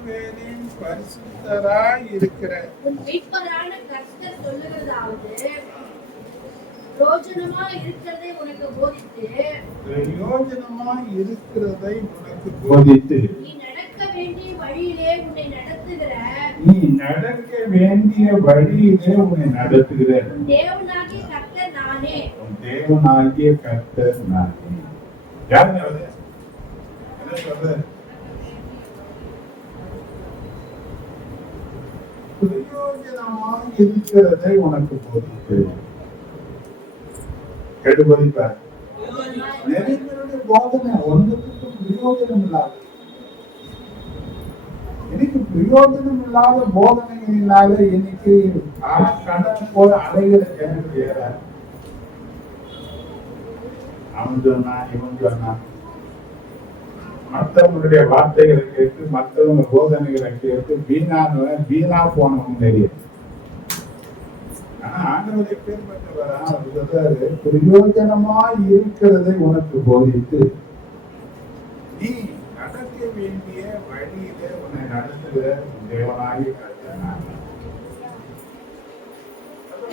இஸ்ரவேலின் பரிசுத்தராய் இருக்கிற மீட்பரான கர்த்தர் சொல்லுகிறதாவது, பிரயோஜனமாய் இருக்கிறதை உனக்கு போதித்து நீ நடக்க வேண்டிய வழியிலே உன்னை நடத்துகிற தேவனாகிய கர்த்தர் நானே. யாருங்க அது? என்ன சொல்ற? பிரயோஜனமாய் இருக்கிறதை உனக்கு போதித்து கேட்டு போதிப்பார். நிறைய பேருடைய போதனை ஒன்றுக்கும் பிரயோஜனம் இல்லாத, இன்னைக்கு பிரயோஜனம் இல்லாத போதனைகளினால இன்னைக்கு கடனை போல அலைகிற ஜனங்கள் யாரா? அவன் சொன்னா இவன் சொன்னா, மற்றவங்களுடைய வார்த்தைகளை கேட்டு மற்றவங்க போதனைகளை கேட்டு வீணா போனவங்க தெரியும். ஆனா ஆண்டவரை பேர் பெற்றவரா பிரயோஜனமாய் இருக்கிறதை உனக்கு போதித்து நீ நடக்க வேண்டிய வழியில உன்னை நடத்துகிற தேவனாகிய கர்த்தர் நானே.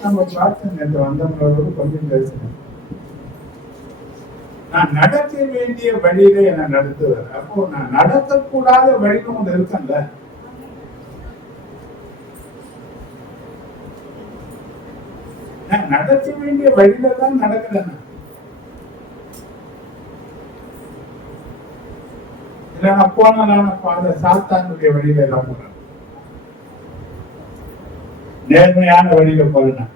நம்ம பார்த்து நேற்று வந்தவங்களோடு கொஞ்சம் பேசணும். நான் நடக்க வேண்டிய வழியில என்னை நடத்துவார். அப்போ நான் நடக்கக்கூடாத வழின்னு ஒன்று இருக்கேன்ல. நான் நடக்க வேண்டிய வழியில தான் நடக்கிறேன். இல்ல நான் போன சாத்தானுடைய வழியில எல்லாம் போறேன், நேர்மையான வழியில போறேன்.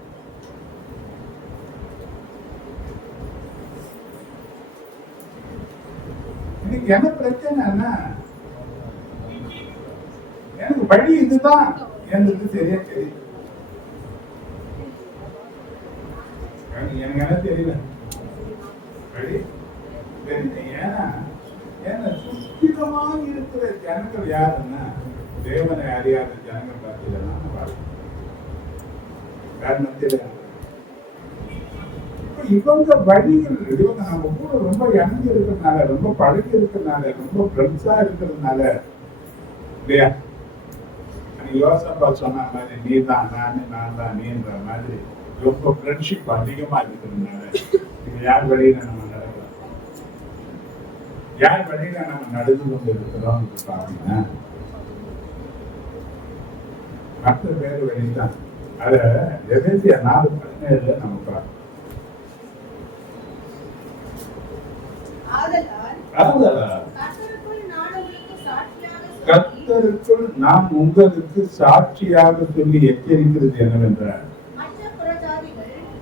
என்ன பிரச்சனைன்னா, எனக்கு வழி இதுதான் எனக்கு சரியா தெரியும். எனக்கு என்ன தெரியல வழி தெரியும். ஏன்னா சுத்திகமாக இருக்கிற ஜனங்கள் யாருன்னா தேவனை அறியாத ஜனங்கள் பார்த்தீங்கன்னா இவங்க வழிகள் இவங்க நம்ம கூட ரொம்ப இணைஞ்சு இருக்கிறதுனால, ரொம்ப பழகி இருக்கிறதுனால, ரொம்ப ஃப்ரெண்ட்ஸா இருக்கிறதுனால இல்லையா? யோசப்பா சொன்ன மாதிரி நீ தான் நான் தான் நீன்ற மாதிரி ரொம்ப ஃப்ரெண்ட்ஷிப் அதிகமா இருக்கிறதுனால இது யார் வழியில நம்ம நடக்கலாம், யார் வழியில நம்ம நடந்து கொண்டு இருக்கிறோம் பாத்தீங்கன்னா மற்ற பேர் வழிதான். அத எதேசியா 4:17 நம்ம பார்க்கணும். கர்த்தருக்குள் நான் உங்களுக்கு சாட்சியாக சொல்லி எச்சரிக்கிறது என்னவென்றால்,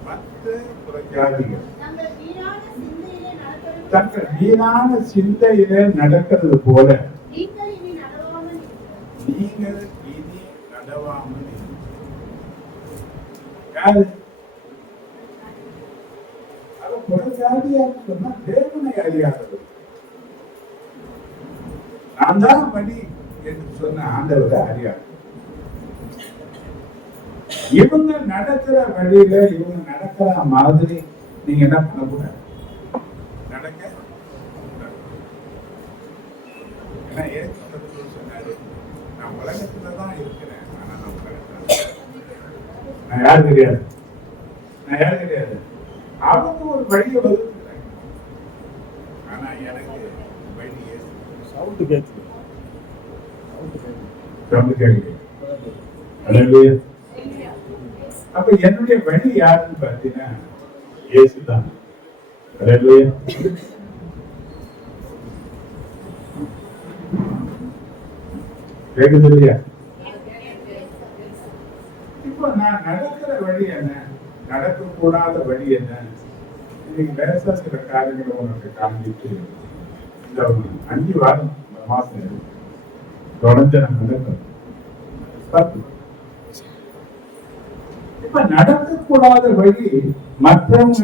மற்ற புறஜாதிகள் தங்கள் வீணான சிந்தையிலே நடக்கிறது போல நீங்கள் இனி நடவாமல். யாரு புறஜாதியாக சொன்னா தேவனை அறியாதது. நான் தான் வழி என்று சொன்ன ஆண்டவரை அறியாது. இவங்க நடக்கிற வழியில இவங்க நடக்கிற மாதிரி நீங்க என்ன பண்ணக்கூடாது, நடக்க. ஏன்னா சொன்னாரு, நான் உலகத்துலதான் இருக்கிறேன், ஆனா நான் உலகத்துல நான் யாரு கிடையாது, நான் யாரு கிடையாது. அவங்க ஒரு வழியை வகுக்கிறாங்க, ஆனா எனக்கு வழியே சவுண்ட் கேட்குது. அப்ப என்னுடைய வழி யாருன்னு பார்த்தீங்கன்னா இயேசுதான். கேக்குது இல்லையா? இப்போ நான் நடக்கிற வழி என்ன, நடக்கக்கூடாத வழி என்ன, இன்னைக்கு லேசா சில காரியங்களை உனக்கு காண்பித்து இந்த 5 வாரம் மாசம் தொடர்ந்து நடக்கும். இப்ப நடக்கக்கூடாத வழி மற்றவங்க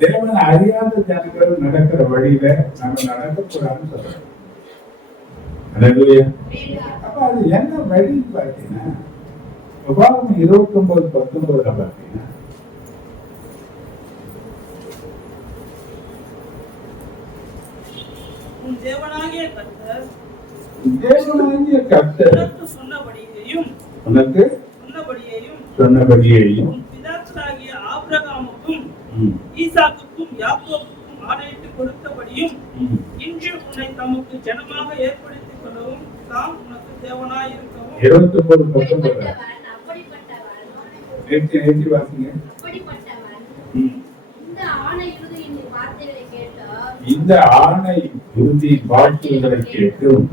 தேவனை அறியாத ஜனங்கள் நடக்கிற வழியில நம்ம நடக்கக்கூடாதுன்னு சொல்றோம். அப்ப அது என்ன வழி பார்த்தீங்கன்னா, உபாகமம் 29:19 பார்த்தீங்கன்னா, தேவனாகிய கர்த்தர் தேவனாகிய கர்த்தர் உனக்கு சொன்னபடியேயும் சொன்னபடியேயும் உன் பிதாக்களாகிய ஆபிரகாமுக்கும் ஈசாக்குக்கும் யாக்கோபுக்கும் ஆணையிட்டு கொடுத்தபடியும் இன்று உன்னை தமக்கு ஜனமாக ஏற்படுத்திக் கொள்ளவும் தாம் உனக்கு தேவனாய் இருக்கவும் 29 நேற்று வாசிங்க. இந்த ஆணை இறுதி வார்த்தைகளை கேட்டும்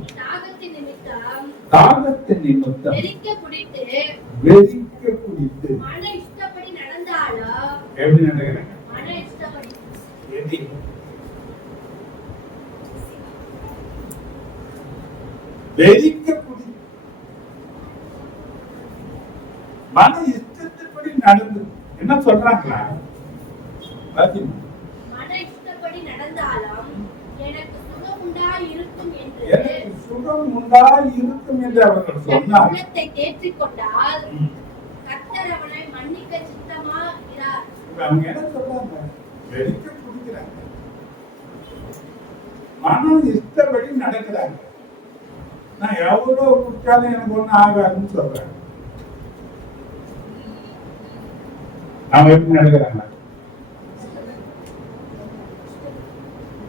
தாகத்தின் நிமித்தம் வெறிக்க குடித்து எப்படி நடக்கிறேன் வெறிக்க குடி மன இஷ்டத்தின்படி நடந்து என்ன சொல்றாங்களா எனக்கு சுகம் உண்டாய் இருக்கும் என்று அவர்கள் சொன்னார். உள்ளத்தை தேற்றிக் கொண்டால் கர்த்தர் அவனை மன்னிக்க சித்தமாகிறார். அவங்க என்ன சொல்றாங்க? வெறிக்க குடிக்கிறாங்க, மனம் இஷ்டப்படி நடக்கிறாங்க. நான் எவ்வளோ குடிச்சாலும் எனக்கு ஒண்ணு ஆகாதுன்னு சொல்றேன். அவங்க எப்படி நடக்கிறாங்க?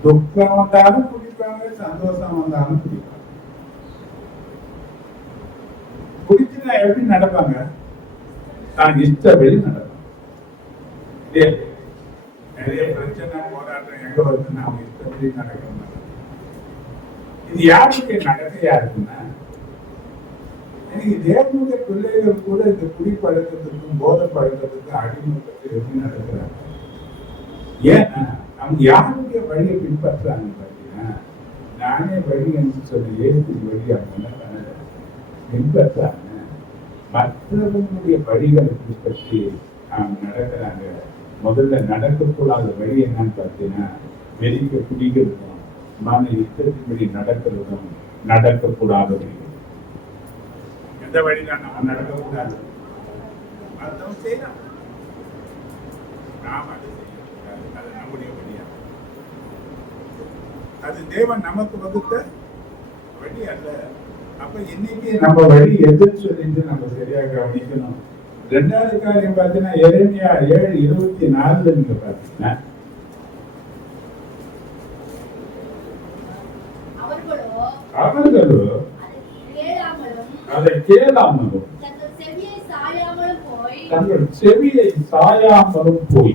துக்கம் வந்தாலும் குடிப்பாங்க, சந்தோஷம் வந்தாலும் குடிப்பாங்க. குடிச்சுனா எப்படி நடப்பாங்க? தான் இஷ்டப்படி நடப்பாங்க. நிறைய பிரச்சனை போராட்டம் எங்க வந்து நாம இஷ்டப்படி நடக்கணும். இது யாருக்கு நடக்கையா இருக்குன்னா, தேவனுடைய பிள்ளைகள் கூட இந்த குடிப்பழக்கத்துக்கும் போதை பழக்கத்துக்கும் அடிமைப்பட்டு எப்படி நடக்கிறாங்க? ஏன்னா அவங்க யாருடைய வழியை பின்பற்றாங்க பார்த்தீங்கன்னா, நானே வழி என்று சொன்ன ஏற்று வழி அவங்க பின்பற்றாங்க. மற்றவர்களுடைய வழிகளை பின்பற்றி அவங்க நடக்கிறாங்க. முதல்ல நடக்கக்கூடாத வழி என்னன்னு பார்த்தீங்கன்னா, வெறிக்க குடிக்கிறதும் மன இஷ்டத்தின்படி நடக்கிறதும் நடக்கக்கூடாத வழி. எந்த வழிதான் நம்ம நடக்கக்கூடாது? மற்றவங்க செய்யலாம், நாம் அதை செய்யக்கூடாது. அது நம்முடைய வழியா? அது தேவன் நமக்கு வகுத்த வழி அல்ல. அப்ப இன்னைக்கு நம்ம வழி எதிர்த்து சொல்லிட்டு நம்ம சரியா கவனிக்கணும். 2வது காரியம் பார்த்தீங்கன்னா, எரேமியா 7:24 நீங்க பார்த்தீங்கன்னா, அவர்களோ அதை கேளாமலும் தங்கள் செவியை சாயாமலும் போய்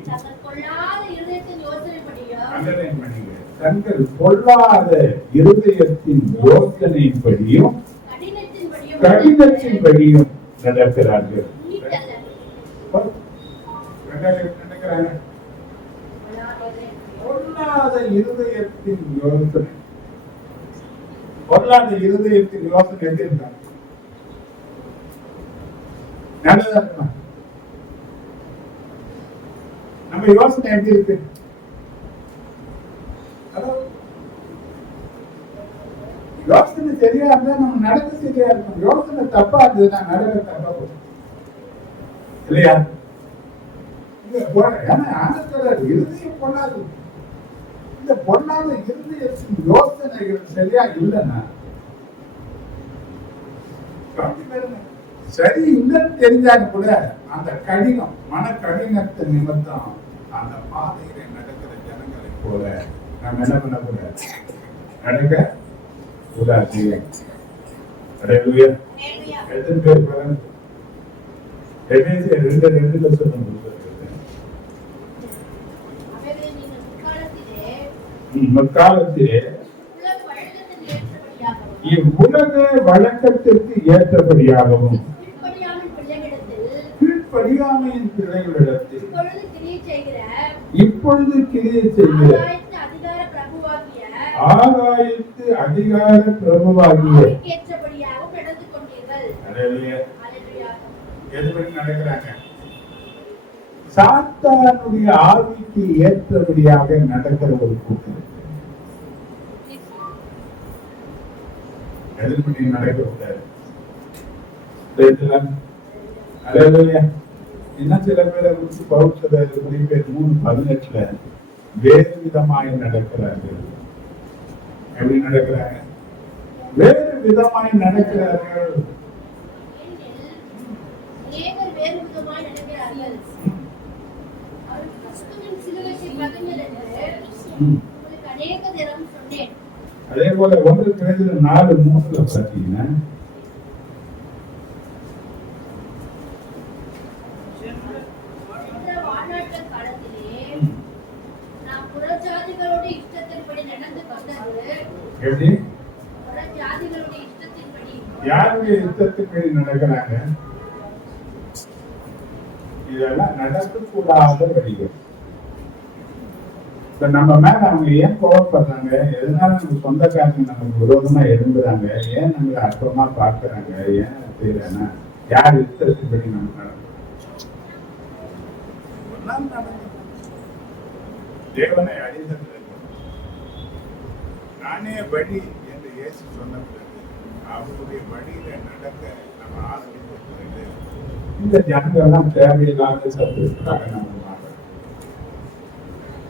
தங்கள் பொல்லாத இருதயத்தின் யோசனைப்படியும் கடினத்தின்படியும் நடக்கிறார்கள். பொல்லாத இருதயத்தின் யோசனை, பொல்லாத இருதயத்தின் யோசனை எப்படி இருக்காங்க? நல்லதா இருக்குமா? நம்ம யோசனை எப்படி இருக்கு? யோசனை சரியா இருந்தா நம்ம நடக்க சரியா இருக்கும். யோசனை தப்பா இருந்ததுன்னா நடக்க தப்பா போகும் இல்லையா? இருதயம் பொல்லாது. இந்த பொல்லாத இருதயத்தின் யோசனைகள் சரியா இல்லைன்னா சரி இல்லைன்னு தெரிஞ்சாலும் கூட அந்த கடினம், மன கடினத்தை நிமித்தம் அந்த பாதையில நடக்கிற ஜனங்களை போல நம்ம என்ன பண்ணக்கூடாது? நடக்க கூடாது. எத்தனை பேர் பாருங்க, 2:2 சொல்லுங்க. முற்காலத்திலே இவ்வுலக வழக்கத்திற்கு ஏற்றபடியாகவும் கீழ்ப்படியாமையின் பிள்ளைகளிடத்தில் இப்பொழுது கிரியை செய்கிற ஆகாயத்து அதிகார பிரபுவாகிய எதுபடி நடக்கிறாங்க? சாத்தானுடைய ஆவிக்கு ஏற்றபடியாக நடக்கிற ஒரு கூட்டம். எதிர்படி நடக்கக்கூடாது. இன்னும் சில பேரை குறித்து பௌத்தர் 3:18 வேறு விதமாய் நடக்கிறார்கள். எப்படி நடக்கிறாங்க? வேறு விதமாய் நடக்கிறார்கள். அநேகர் வேறு விதமாய் நடக்கிறார்கள். அவர் கிறிஸ்துவின் சிலுவையை பகைஞர் என்று உங்களுக்கு அநேக தரம் சொன்னேன். அதே போல 1 பேதுரு 4:3 பார்த்தீங்கன்னா வாழ்நாட்கள் காலத்திலே நாம் புறஜாதிகளுடைய இஷ்டத்தின்படி நடந்து வந்தது. எப்படி? புறஜாதிகளுடைய இஷ்டத்தின்படி. யாருடைய இஷ்டத்தின்படி நடக்கிறாங்க? இதெல்லாம் நடக்கக்கூடாத வழிகள். இப்ப நம்ம மேல அவங்க ஏன் கோவப்படுறாங்க? எதனால நம்ம சொந்தக்காரங்க நமக்கு விரோதமா எழும்புறாங்க? ஏன் நம்மளை அற்பமா பார்க்கறாங்க? ஏன் செய்யறேன்னா யார் இஷ்டத்தின்படி நம்ம நடக்கும்? தேவனை அறிந்த பிறகு நானே வழி என்று இயேசு சொன்ன பிறகு அவருடைய வழியில நடக்க நம்ம ஆரம்பித்த பிறகு இந்த ஜனங்கள்லாம் தேவையில்லாத சத்துக்காக நம்ம மாற்றோம்.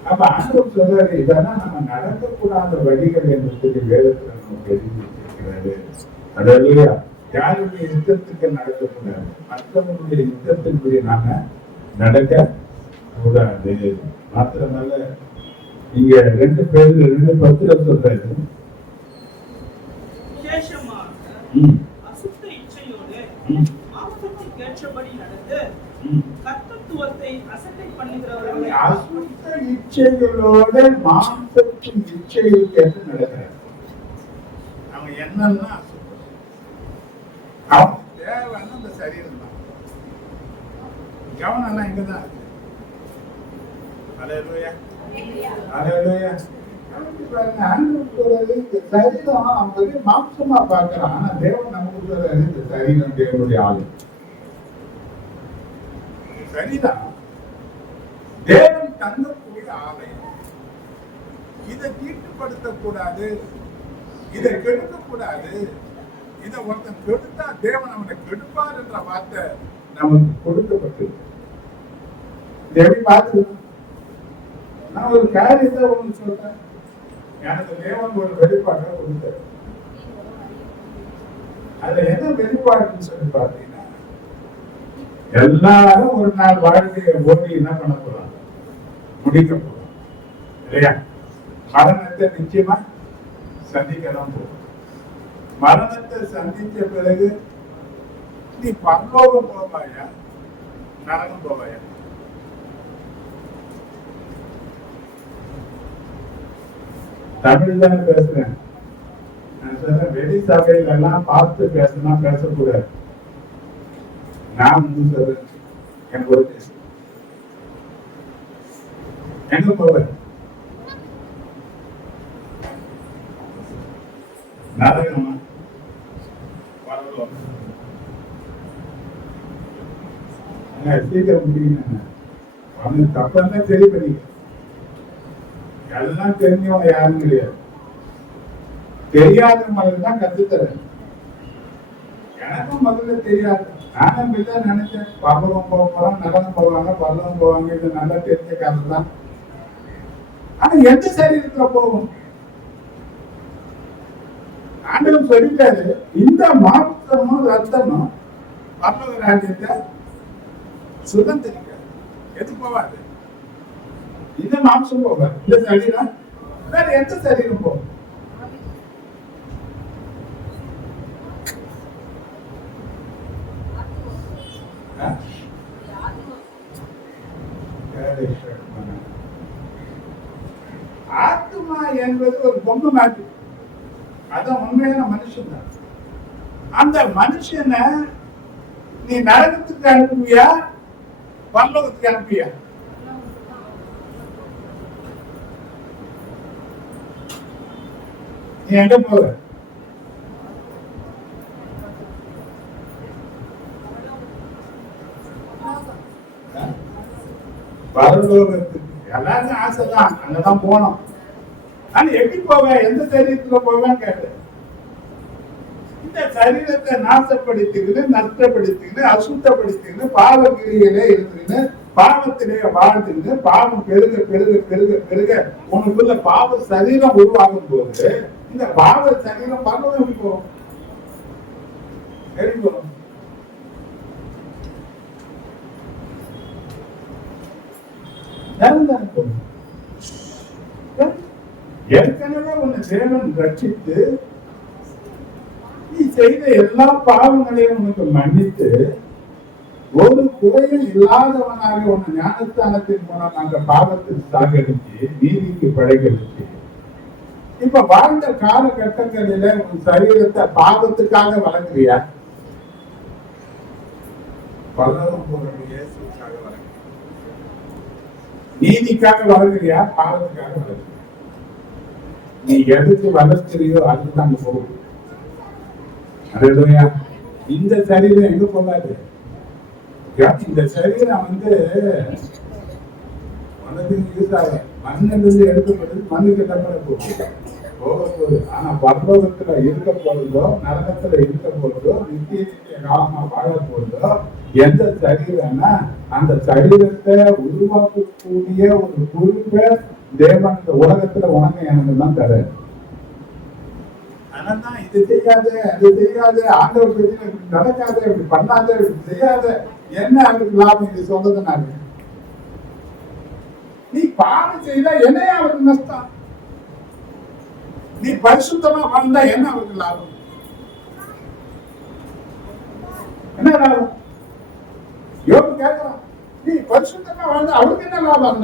அப்ப ஆண்டவர் சொல்றாரு, இதெல்லாம் நம்ம நடக்கக்கூடாத வழிகள் என்று சொல்லி வேதத்துல நமக்கு எழுதி வச்சிருக்கிறாரு. அதாவது யாருடைய யுத்தத்துக்கு நடக்கக்கூடாது, மற்றவங்களுடைய யுத்தத்தின்படி நாம நடக்க கூடாது. மாத்திரமல்ல இங்க 2 பேர் 2:10 சொல்றாரு, அசுத்த இச்சையோடு மாம்சத்துக்கு ஏற்றபடி நடந்து கர்த்தத்துவத்தை அசட்டை பண்ணுகிறவர்களை அசுத்த இச்சைகளோட மாம்சத்தின் இச்சைகளுக்கு ஏற்ற நடக்கிறார். அவங்க என்னன்னா அவங்க தேவைன்னா அந்த சரீரம் தான். கவனம் இங்கதான் இருக்கு. அல்லேலூயா, அல்லேலூயா. சரீரம் அவங்க மாம்சமா பார்க்கிறான். ஆனா தேவன் நமக்கு சொல்றாரு, இந்த சரீரம் தேவனுடைய ஆளு. சரிதான், தேவன் தங்கக்கூடிய ஆலயம். இதை தீட்டுப்படுத்தக்கூடாது, இதை கெடுக்கக்கூடாது. இதை ஒருத்தன் கெடுத்தா தேவன் அவனை கெடுப்பார் என்ற வார்த்தை நமக்கு கொடுக்கப்பட்டு எப்படி பார்த்து நான் ஒரு காரியத்தை ஒன்று சொல்றேன். எனக்கு தேவன் ஒரு வெளிப்பாட்டை கொடுத்தாரு. அதுல என்ன வெளிப்பாடுன்னு சொல்லி பார்த்தீங்கன்னா, எல்லாரும் ஒரு நாள் வாழ்க்கையை ஓட்டி என்ன பண்ண போறாங்க, முடிக்க போறோம் இல்லையா? மரணத்தை நிச்சயமா சந்திக்கலாம் போறோம். மரணத்தை சந்திச்ச பிறகு நீ பரலோகம் போவாயா, நரகம் போவாயா? தமிழ் தான் பேசுறேன். நான் சொல்றேன், வெளி சபையில எல்லாம் பார்த்து பேசலாம், பேசக்கூடாது. நான் சொல்றேன், எனக்கு ஒரு பேச எங்க போவேன்? நரகமா பரலோகம்? சீக்கிரம் முடியுங்க. அவனுக்கு தப்பா தெரிய பண்ணிக்க. எல்லாம் தெரிஞ்சவங்க யாரும் கிடையாது. தெரியாதவங்களுக்கு தான் கத்துத்தரேன். எனக்கும் முதல்ல தெரியாது. நானும் இப்படிதான் நினைச்சேன், பரலோகம் போறோம், நரகம் போவாங்க, பரலோகம் போவாங்க, இது நல்லா தெரிஞ்ச கதை தான். ஆனா எந்த சரீரத்துல போகும்? ஆண்டவன் சொல்லிட்டாரு, இந்த மாம்சமும் ரத்தமும் பரலோக ராஜ்யத்தை சுதந்திரிக்க. எது போவாது? இந்த மாம்சம் போவாது. இந்த சரீரம் வேற எந்த சரீரம் போகும்? ஆத்மா என்பது ஒரு பொம்மை மாதிரி. அதான் உண்மையான மனுஷன் தான். அந்த மனுஷனை நீ நரகத்துக்கு அனுப்புவியா, பரலோகத்துக்கு அனுப்புவியா? நீ எங்க போற? பரலோகத்துக்கு. எல்லாருக்கும் ஆசைதான், அங்கதான் போனோம். ஆனா எப்படி போவேன், எந்த சரீரத்துல போவேன்னு கேட்டு, இந்த சரீரத்தை நாசப்படுத்திக்கிட்டு, நஷ்டப்படுத்திக்கிட்டு, அசுத்தப்படுத்திக்கிட்டு, பாவ கிரியிலே இருந்துக்கிட்டு, பாவத்திலே வாழ்ந்துக்கிட்டு, பாவம் பெருக பெருக பெருக பெருக உனக்குள்ள பாவ சரீரம் உருவாகும் போது இந்த பாவ சரீரம் பரலோகம் போகும். எரிபொருள். ஏற்கனவே உன்னை தேவன் ரட்சித்து நீ செய்த எல்லா பாவங்களையும் உனக்கு மன்னித்து ஒரு குறையும் இல்லாதவனாக உன் ஞானஸ்தானத்தின் மூலம் அந்த பாவத்தில் சாகடிச்சு நீதிக்கு படைகடிச்சு இப்ப வாழ்ந்த காலகட்டங்களில உன் சரீரத்தை பாவத்துக்காக வளர்க்குறியா? பரலோகம் போகிற இயேசுவுக்காக வளர்க்குறியா? நீதிக்காக வளர்க்குறியா? பாவத்துக்காக வளர்க்குறியா? நீ எதுக்கு வளர்க்கிறியோ அதுதான் போகும். அல்லேலூயா. இந்த சரீரம் எங்க போகாது. இந்த சரீரம் யூஸ் ஆகும். மண்ணிலிருந்து எடுக்கப்படுது, மண்ணுக்கு தப்பட போகுது. ஆனா பரலோகத்துல இருக்க போறதோ நரகத்துல இருக்க போறதோ நித்திய காலமா வாழ போறதோ எந்த சரீரம்னா அந்த சரீரத்தை உருவாக்கக்கூடிய ஒரு பொறுப்பை தேவன் இந்த உலகத்துல உனக்கு எனக்கு தான் தர. ஆனா இது செய்யாத அது செய்யாத ஆண்டவர் பேச்சு இப்படி நடக்காத இப்படி பண்ணாத இப்படி செய்யாத என்ன அவருக்கு லாபம் இது சொல்றதுனால? நீ பாவம் செய்தா என்ன அவருக்கு நஷ்டம்? நீ பரிசுத்தமா வாழ்ந்தா என்ன அவருக்கு லாபம்? என்ன லாபம்? யோபு கேட்கிறான், நீ பரிசுத்தமா வாழ்ந்தா அவருக்கு என்ன லாபம்?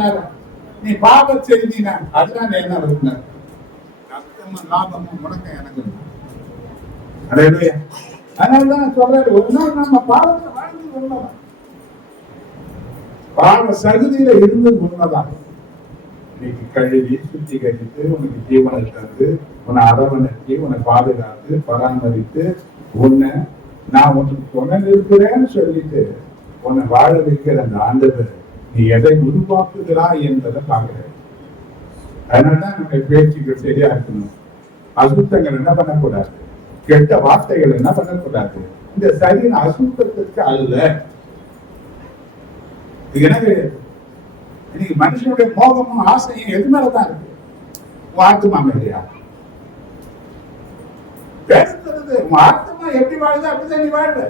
நீ பாவம் செய்தீனா அதுதான் என்ன அவருக்கு நஷ்டமும் லாபமும் உனக்கு எனக்கு. அல்லேலூயா. அதனாலதான் சொல்றாரு, ஒரு நாள் நம்ம பாவத்தை வாழ்ந்து உண்மைதான், பாவ சகுதியில இருந்தது உண்மைதான். இன்னைக்கு கழுவி சுத்திகரித்து உனக்கு ஜீவனை தந்து உன்னை அரவணைத்து உன்னை பாதுகாத்து பராமரித்து உன்னை நான் உனக்கு துணை இருக்கிறேன்னு சொல்லிட்டு உன்னை வாழ வைக்கிற அந்த ஆண்டவர் நீ எதை உருவாக்குகிறாய் என்பதை பார்க்கிறேன். அதனாலதான் நம்ம பேச்சுக்கள் சரியா இருக்கணும். அசுத்தங்கள் என்ன பண்ணக்கூடாது, கெட்ட வார்த்தைகள் என்ன பண்ணக்கூடாது. இந்த சரியான அசுத்தத்திற்கு அல்ல. இது என்ன கிடையாது. இன்னைக்கு மனுஷனுடைய மோகமும் ஆசையும் எது மேலதான் இருக்கு? ஆத்மா மேலையா? பேசுறது ஆத்மா எப்படி வாழுது அப்படிதான் நீ வாழ்வ.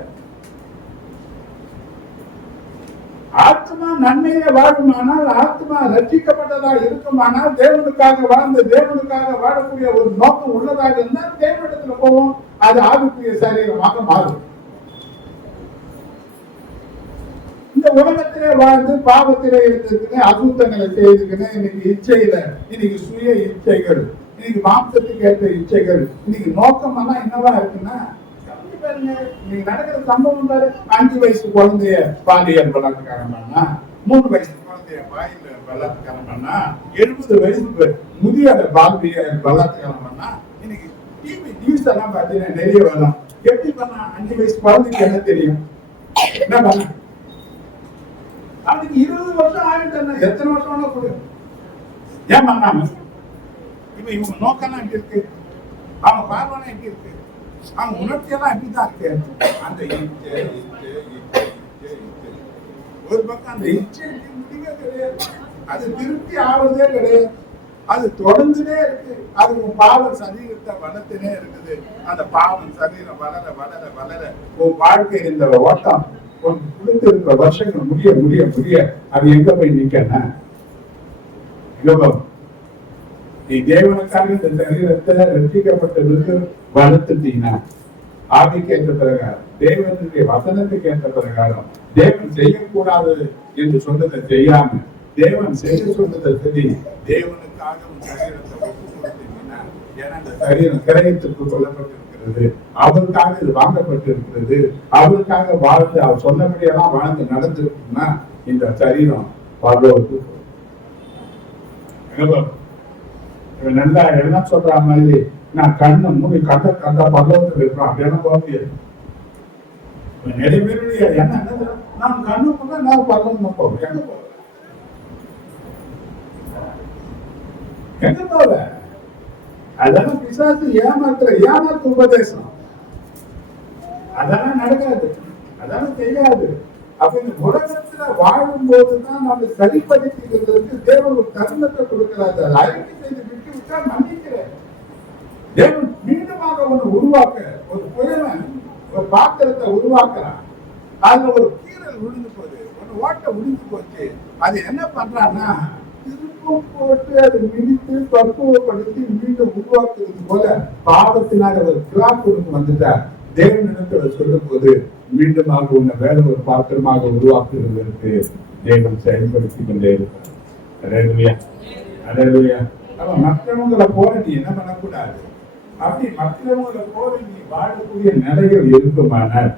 ஆத்மா நன்மையை வாழுமானால், ஆத்மா ரட்சிக்கப்பட்டதா இருக்குமானால், தேவனுக்காக வாழ்ந்து தேவனுக்காக வாழக்கூடிய ஒரு நோக்கம் உள்ளதாக இருந்தால் தேவனிடத்துல போவோம். அது ஆவிக்குரிய சரீரமாக மாறும். இந்த உலகத்திலே வாழ்ந்து பாவத்திலே இருந்திருக்குன்னு அசுத்தங்களை செய்திருக்குன்னு இன்னைக்கு இச்சையில, இன்னைக்கு சுய இச்சைகள், இன்னைக்கு மாம்சத்துக்கு ஏற்ற இச்சைகள், இன்னைக்கு நோக்கம் எல்லாம் என்னவா இருக்குன்னா, இன்னைக்கு நடக்கிற சம்பவம் பாரு. 5 வயசு குழந்தைய பாலியல் பலாத்காரம் பண்ணா, 3 வயசு குழந்தைய பாலியல் பலாத்காரம் பண்ணா, 70 வயசு முதியோட பாலியல் பலாத்காரம் பண்ணா, இன்னைக்கு டிவி நியூஸ் எல்லாம் பாத்தீங்கன்னா நிறைய வரும். எப்படி பண்ணா? 5 வயசு குழந்தைக்கு என்ன தெரியும்? என்ன பண்ண? அவனுக்கு 20 வருஷம் ஆயிட்டு எத்தனை வருஷம் வேணா கொடு. ஏன் பண்ணாம? இப்ப இவங்க நோக்கம் எப்படி இருக்கு, அவங்க பார்வை எப்படி இருக்கு, அவங்க உணர்ச்சியெல்லாம் எப்படிதான் இருக்கு. அந்த ஒரு பக்கம் அந்த இச்சை முடிவே கிடையாது, அது திருப்தி ஆவதே கிடையாது, அது தொடர்ந்துட்டே இருக்கு. அது உன் பாவ சரீரத்தை வளர்த்துனே இருக்குது. அந்த பாவம் சரீரம் வளர வளர வளர உன் வாழ்க்கை இந்த ஓட்டம் கொடுத்து இருக்கிற வருஷங்கள் முடிய முடிய முடிய அது எங்க போய் நிக்கனா? நீ தேவனுக்காக இந்த சரீரத்தை ரட்சிக்கப்பட்டதுக்கு வளர்த்துட்டீங்கன்னா, ஆவிக்கு ஏற்ற பிரகாரம், தேவனுடைய வசனத்துக்கு ஏற்ற பிரகாரம், தேவன் செய்யக்கூடாது என்று சொன்னதை செய்யாம தேவன் செய்ய சொன்னதை சரி, தேவனுக்காக உன் சரீரத்தை ஒப்பு கொடுத்தீங்கன்னா, ஏன்னா அந்த சரீரம் கிரயத்திற்கு கொல்லப்பட்டிருக்கிறது, அவருக்காக இது வாங்கப்பட்டிருக்கிறது, அவருக்காக வாழ்ந்து அவர் சொன்னபடியெல்லாம் வாழ்ந்து நடந்திருக்குன்னா இந்த சரீரம் பரலோகத்துக்கு நல்லா எல்லாம் சொல்ற மாதிரி நான் கண்ணை மூடி கண்ட பரலோகத்தில் இருக்கிறோம் அப்படியெல்லாம் போக முடியாது. நிறைய பேருடைய என்ன நான் கண்ணு போனா நான் பரலோகம் போவேன். எங்க போவேன்? எங்க போவேன்? அதெல்லாம் பிசாசு ஏமாத்து உபதேசம். அதெல்லாம் நடக்காது, அதெல்லாம் தெரியாது. அப்ப இந்த உலகத்துல வாழும் போதுதான் நம்ம சரிப்படுத்திக்கிறதுக்கு தேவன் ஒரு தருணத்தை கொடுக்கிறாரு. அதை அறிக்கை செய்து விட்டு விட்டா மன்னிக்கிறேன். தேவன் மீண்டுமாக ஒண்ணு உருவாக்க ஒரு புயலன் ஒரு பாத்திரத்தை உருவாக்குறான். அதுல ஒரு கீரல் விழுந்து போகுது, ஒரு ஓட்டை விழுந்து போச்சு. அது என்ன பண்றான்னா திருப்பம் போட்டு அதை மிதித்து பக்குவப்படுத்தி மீண்டும் உருவாக்குறது போல பாவத்தினால் ஒரு கிராப்புக்கு வந்துட்டார். தேவனிடத்துல சொல்லும் போது மீண்டுமாக உன்னை வேற ஒரு பாத்திரமாக உருவாக்குவதற்கு தேவன் செயல்படுத்தி கொண்டே இருக்கிறார். அல்லேலூயா, அல்லேலூயா. அப்ப மற்றவங்களை போல நீ என்ன பண்ணக்கூடாது, அப்படி மற்றவங்களை போல நீ வாழக்கூடிய நிலைகள் இருக்குமானால்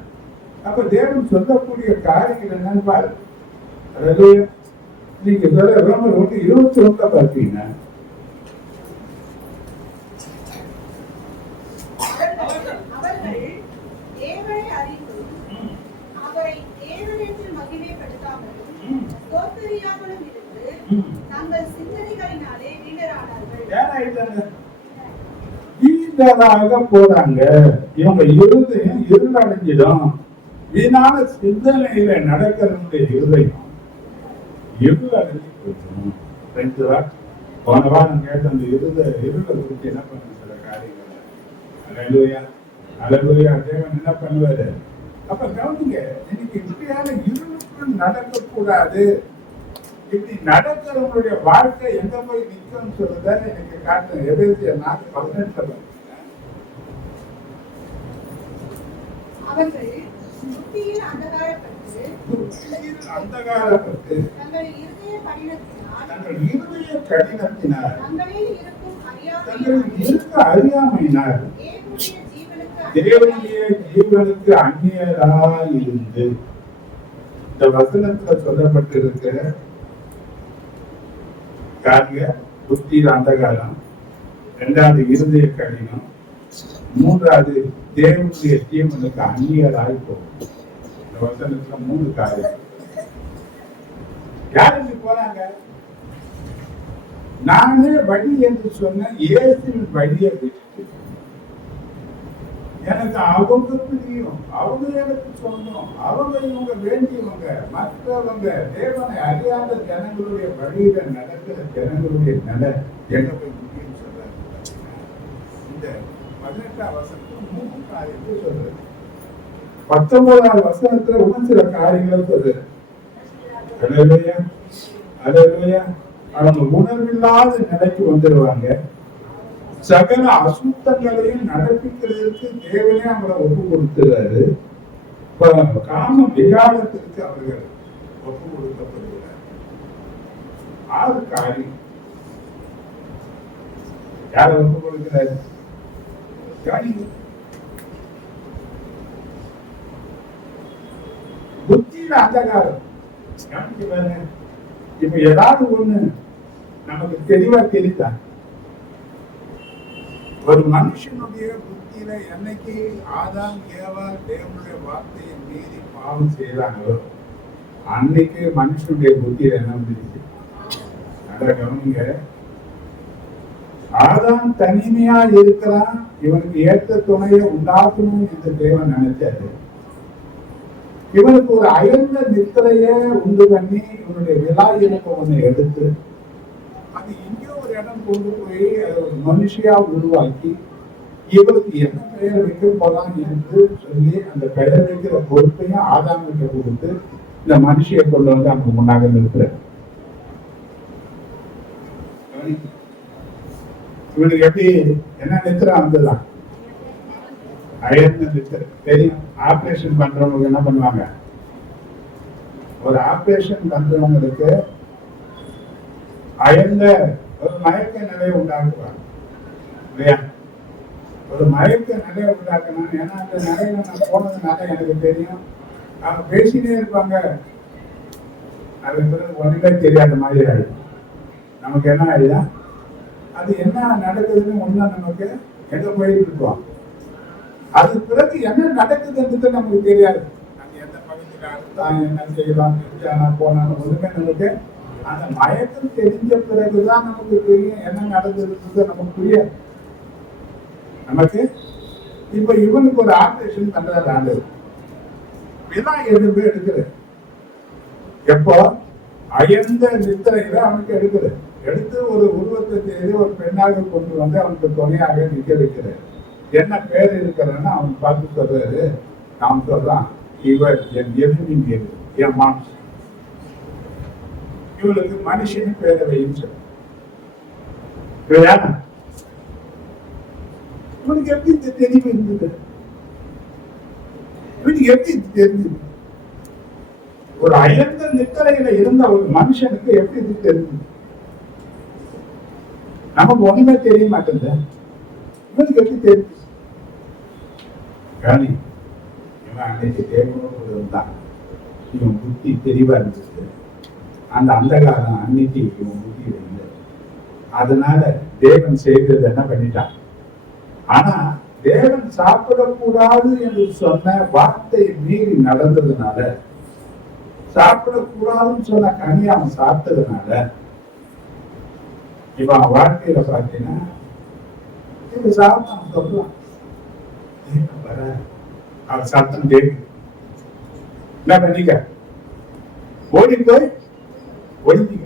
அப்ப தேவன் சொல்லக்கூடிய காரியங்கள் என்னன்னு பாரு. அல்லேலூயா. நீங்க சொல்ல ரோமர் 1:21 பார்த்தீங்கன்னா போறாங்க. இவங்க இருதயம் இருளடைஞ்சிடும். வீணான சிந்தனையில நடக்கிறவங்க இருதயம் இருளடைஞ்சு போயிடும். போன வாரம் கேட்ட அந்த இருளை குறித்து என்ன பண்ண சில காரியங்கள். அல்லேலூயா, அல்லேலூயா. தேவன் என்ன பண்ணுவாரு? அப்ப கவனிங்க, இன்னைக்கு இப்படியான இருளுக்குள் நடக்கக்கூடாது. இப்படி நடக்கிறவங்களுடைய வாழ்க்கை எங்க போய் நிற்கும் சொல்றத எனக்கு காட்டு. எபேசியர் 4:18 அவர்கள் புத்தியில் அந்தகாரப்பட்டு தங்கள் இருதய கடினத்தினால் தங்களில் இருக்க அறியாமையினால் தேவனுடைய ஜீவனுக்கு அந்நியராய் இருந்து. இந்த வசனத்துல சொல்லப்பட்டிருக்கிற காரிய புத்தியில் அந்தகாரம், இரண்டாவது இருதய கடினம், மூன்றாவது தேவனுடைய ஜீவனுக்கு அந்நியராய் போகும். இந்த வசனத்துல 3 காரியம். யாருக்கு போறாங்க? நானே வழி என்று சொன்ன இயேசுவின் வழியை விட்டு எனக்கு அவங்க பிரியும், அவங்க எனக்கு சொந்தம், அவங்க இவங்க வேண்டியவங்க, மற்றவங்க தேவனை அறியாத ஜனங்களுடைய வழியில நடக்கிற ஜனங்களுடைய நட எங்க போய் முடியும் சொல்றாரு. இந்த 18ஆம் வசனத்துல 3 காரியத்தை சொல்றது. 19ஆம் வசனத்துல இன்னும் சில காரியங்களை சொல்றது. அல்லேலூயா, அல்லேலூயா. அவங்க உணர்வில்லாத நிலைக்கு வந்துடுவாங்க. சகல அசுத்தங்களையும் நடப்பிக்கிறதுக்கு தேவனே அவங்களை ஒப்பு கொடுத்துறாரு. காம விகாரத்திற்கு அவர்கள் ஒப்பு கொடுக்கப்படுகிறார். 6 காரியம். யார ஒப்பு கொடுக்கிறாரு? புத்தியில அந்தகாரம். இப்ப ஏதாவது ஒண்ணு நமக்கு தெளிவா தெரியுதா? ஒரு மனுஷனுடைய புத்தியில என்னைக்கு ஆதாம் ஏவாள் தேவனுடைய வார்த்தையை மீறி பாவம் செய்யறாங்களோ அன்னைக்கு மனுஷனுடைய புத்தியில என்ன வந்துருச்சு? நல்லா கவனிங்க. ஆதாம் தனிமையா இருக்கிறான், இவனுக்கு ஏற்ற துணையை உண்டாக்கணும் என்று தேவன் நினைச்சாரு. இவனுக்கு ஒரு அயர்ந்த நித்திரைய உண்டு பண்ணி இவனுடைய விலாயினத்தை ஒண்ணு எடுத்து அது இங்கே ஒரு இடம் கொண்டு போய் அதை ஒரு மனுஷியா உருவாக்கி இவருக்கு என்ன பெயர் வைக்க போலாம் என்று சொல்லி அந்த பெயர் வைக்கிற பொறுப்பையும் ஆதாமுக்கு கொடுத்து இந்த மனுஷியை கொண்டு வந்து அவங்க முன்னாக நிறுத்துற. இவனுக்கு எப்படி என்ன நித்திரம் வந்ததுதான்? அயர்ந்த நித்திரை தெரியும். ஆபரேஷன் பண்றவங்க என்ன பண்ணுவாங்க? ஒரு ஆபரேஷன் பண்றவங்களுக்கு அயர்ந்த ஒரு மயக்க நிலையை உண்டாக்குவாங்க இல்லையா? ஒரு மயக்க நிலையை உண்டாக்கணும். ஏன்னா அந்த நிலையில நான் போனதுனால எனக்கு தெரியும். அவங்க பேசினே இருப்பாங்க, அது ஒன்றுமே தெரியாத மாதிரி ஆயிடும். நமக்கு என்ன ஆயிடுதா? அது என்ன நடக்குதுன்னு ஒண்ணு நமக்கு எங்க போயிட்டு இருக்கோம். அது பிறகு என்ன நடக்குதுன்றது நமக்கு தெரியாது. அது எந்த பகுதியில் அடுத்தான் என்ன செய்யலாம் போனாலும் ஒண்ணுமே நமக்கு அந்த மயக்கம் தெரிஞ்ச பிறகுதான் நமக்கு தெரியும் என்ன நடந்ததுன்றது நமக்கு புரியாது நமக்கு. இப்ப இவனுக்கு ஒரு ஆபரேஷன் பண்றாரு ஆண்டு விழா எதுவுமே எடுக்கிறது. எப்போ அயர்ந்த நித்திரையில அவனுக்கு எடுக்கிறது. எடுத்து ஒரு உருவத்தை செய்து ஒரு பெண்ணாக கொண்டு வந்து அவனுக்கு துணையாக நிக்க வைக்கிறார். என்ன பேர் இருக்கிறன்னு அவன் பார்த்து சொல்றாரு, நாம் சொல்றான், இவர் என் எதிரின் எதிரி, என் மாம்சம். இவளுக்கு மனுஷன் பேரை வைன்னு சொல்ல. இவனுக்கு எப்படி இந்த தெளிவு இருந்தது? இவனுக்கு எப்படி இது தெரிஞ்சது? ஒரு அயர்ந்த நித்திரையில இருந்த ஒரு மனுஷனுக்கு எப்படி இது தெரிஞ்சது? நமக்கு ஒண்ணுமே தெரிய மாட்டேங்குது. இவனுக்கு எப்படி தெரிஞ்சு? காணி, இவன் அன்னைக்கு தேவனோடு இருந்தான். இவன் புத்தி தெளிவா இருந்துச்சு. அந்த அந்தகாரம் அன்னைக்கு இவன் புத்தி இல்லை. அதனால தேவன் செய்தது என்ன பண்ணிட்டான்? ஆனா தேவன் சாப்பிடக்கூடாது என்று சொன்ன வார்த்தையை மீறி நடந்ததுனால, சாப்பிடக்கூடாதுன்னு சொன்ன கனியை அவன் சாப்பிட்டதுனால, இவன் வாழ்க்கையில பார்த்தீங்கன்னா இது சாப்பிட்டான் சொல்லலாம். அவன் சத்தம் கேட்கு. என்ன பண்ணிக்க? ஓடி போய் ஒழிஞ்சிக்க.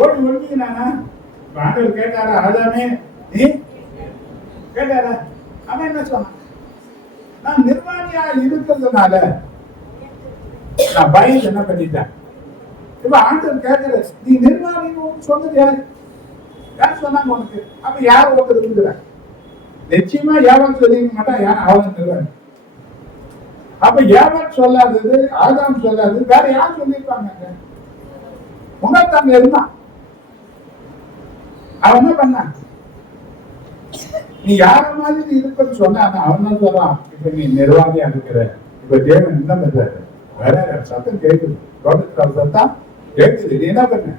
ஓடி ஒழிஞ்சிக்கினானா? ஆண்டவர் கேட்டாரா? ஆதாமே நீ கேட்டாரா? அவன் என்ன சொன்னான்? நான் நிர்வாணியா இருக்கிறதுனால நான் பயந்து என்ன பண்ணிட்டேன். இப்ப ஆண்டவர் கேட்கிற, நீ நிர்வாணின்னு சொன்னது யாரு? யார் சொன்னாங்க உனக்கு? அப்ப யார் ஒருத்தர் இருக்கிற? நிச்சயமா யாரும் சொல்லிக்க மாட்டான். யார் அவன் நிர்வாணி? அப்ப யாவர் சொல்லாதது, ஆதாம் சொல்லாதது, வேற யார் சொல்லியிருப்பாங்க? உணர்த்தாங்க இருந்தான். அவன் என்ன பண்ணான்? நீ யார மாதிரி இருப்பன்னு சொன்ன, அவன் தான் சொல்றான், இப்ப நீ நிர்வாகியா இருக்கிற. இப்ப தேவன் என்ன பண்றாரு? வேற சத்தம் கேட்குது, சத்தம் கேட்குது. நீ என்ன பண்ண?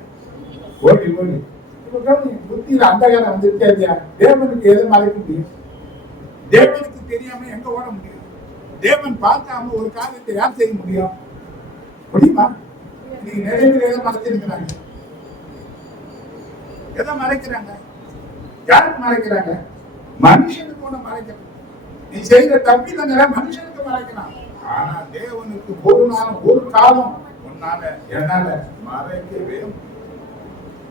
ஓடி ஓடி. இப்ப புத்தியில அந்தகாரம் வந்துருக்கே இல்லையா? தேவனுக்கு எதை மறைக்க முடியும்? தேவனுக்கு தெரியாம எங்க ஓட முடியும்? தேவன் பார்க்காம ஒரு காரியத்தை யார் செய்ய முடியும்? முடியுமா? நீங்க நிறைய பேர் எதை மறைச்சிருக்கிறாங்க? எதை மறைக்கிறாங்க? யாருக்கு மறைக்கிறாங்க? மனுஷனுக்கு ஒண்ணு மறைக்கிறாங்க. நீ செய்த தப்பிதங்களை மனுஷனுக்கு மறைக்கிறான். ஆனா தேவனுக்கு ஒரு நாளும் ஒரு காலம் உன்னால என்னால மறைக்கவே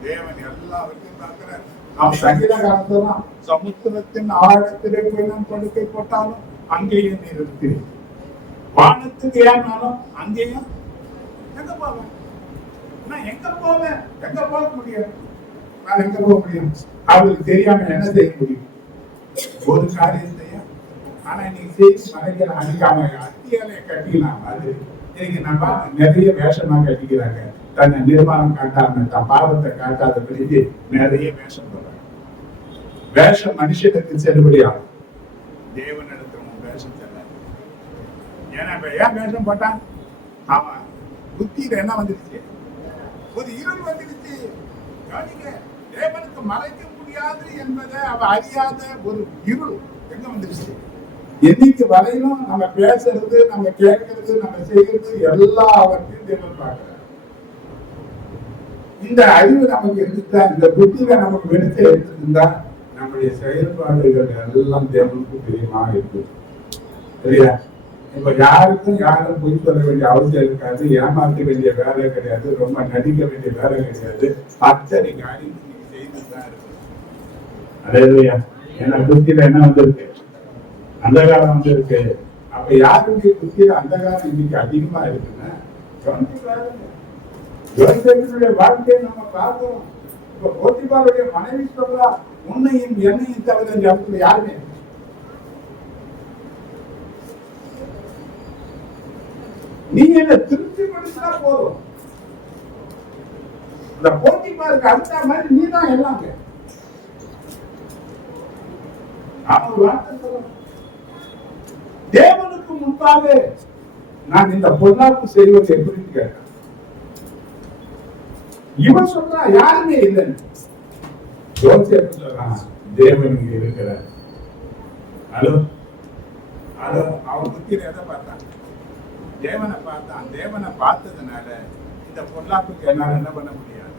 தேவன் எல்லாவற்றையும் பார்க்கிறார். அவன் சங்கீதக்காரன் சமுத்திரத்தின் ஆழத்திலே போய் நான் படுக்கை போட்டாலும் அங்கேயும் நீ இருக்கிறேன். வானத்துக்கு ஏறினாலும் அங்கேயும் எங்க போவேன்? நான் எங்க போவேன்? எங்க போக முடியும்? நான் எங்க போக முடியும்? அவருக்கு தெரியாம என்ன செய்ய முடியும்? ஒரு காரியம் செய்ய. ஆனா நீ செய்து மறைக்கிற அடிக்காம அத்தியாலைய கட்டிக்கலாம். அது இன்னைக்கு நம்ம நிறைய வேஷமா கட்டிக்கிறாங்க. தன்னை நிர்மாணம் காட்டாம, தன் பாவத்தை காட்டாத பிறகு நிறைய வேஷம் போடுறாங்க. வேஷம் மனுஷனுக்கு செல்லுபடியாகும், தேவனிடத்துல வேஷம் செல்லாது. ஏன்னா இப்ப ஏன் வேஷம் போட்டான்? அவன் புத்தியில என்ன வந்துருச்சு? ஒரு இருள் வந்துருச்சு. தேவனுக்கு மறைக்க முடியாது என்பதை அவ அறியாத ஒரு இருள் எங்க வந்துருச்சு? என்னைக்கு வரையிலும் நம்ம பேசுறது, நம்ம கேட்கறது, நம்ம செய்யறது எல்லாவற்றையும் தேவன் பார்க்கிறார். இந்த அறிவு நமக்கு இருந்துட்டா, இந்த புத்தியில நமக்கு வெளிச்ச எடுத்துருந்தா, நம்முடைய செயல்பாடுகள் எல்லாம் தேவனுக்கு தெரியுமா இருக்கு. சரியா? இப்ப யாருக்கும் யாரும் பொய் சொல்ல வேண்டிய அவசியம் இருக்காது, ஏமாற்ற வேண்டிய வேலை கிடையாது, ரொம்ப நடிக்க வேண்டிய வேலை கிடையாது. அத்தனை காரியம் நீங்க செய்துதான் இருக்கு. அடையா? ஏன்னா புத்தியில என்ன வந்திருக்கு? அந்தகாரம் வந்திருக்கு. அப்ப யாருடைய புத்தியில அந்தகாரம் இன்னைக்கு அதிகமா இருக்குன்னா, யோசேப்பினுடைய வாழ்க்கையை நம்ம பார்க்கிறோம். இப்ப போத்திபாருடைய மனைவி சொல்றா, உன்னையும் என்னையும் தவிர இந்த இடத்துல யாருமே. நீ என்ன திருப்தி படுத்தினா போதும். இந்த போத்திபாருக்கு அடுத்த மாதிரி நீ தான் எல்லாங்க. அவன் வார்த்தை சொல்ல, தேவனுக்கு முன்பாக நான் இந்த பொல்லாப்பு செய்வது எப்படின்னு கேட்டேன். இவன் சொல்றா யாருமே இல்லைன்னு. யோசேப்பு சொல்றான், தேவன் இங்க இருக்கிறார். Hello hello. அவன் புத்தியில எதை பார்த்தான்? தேவனை பார்த்தான். தேவனை பார்த்ததுனால இந்த பொல்லாப்புக்கு என்னால என்ன பண்ண முடியாது.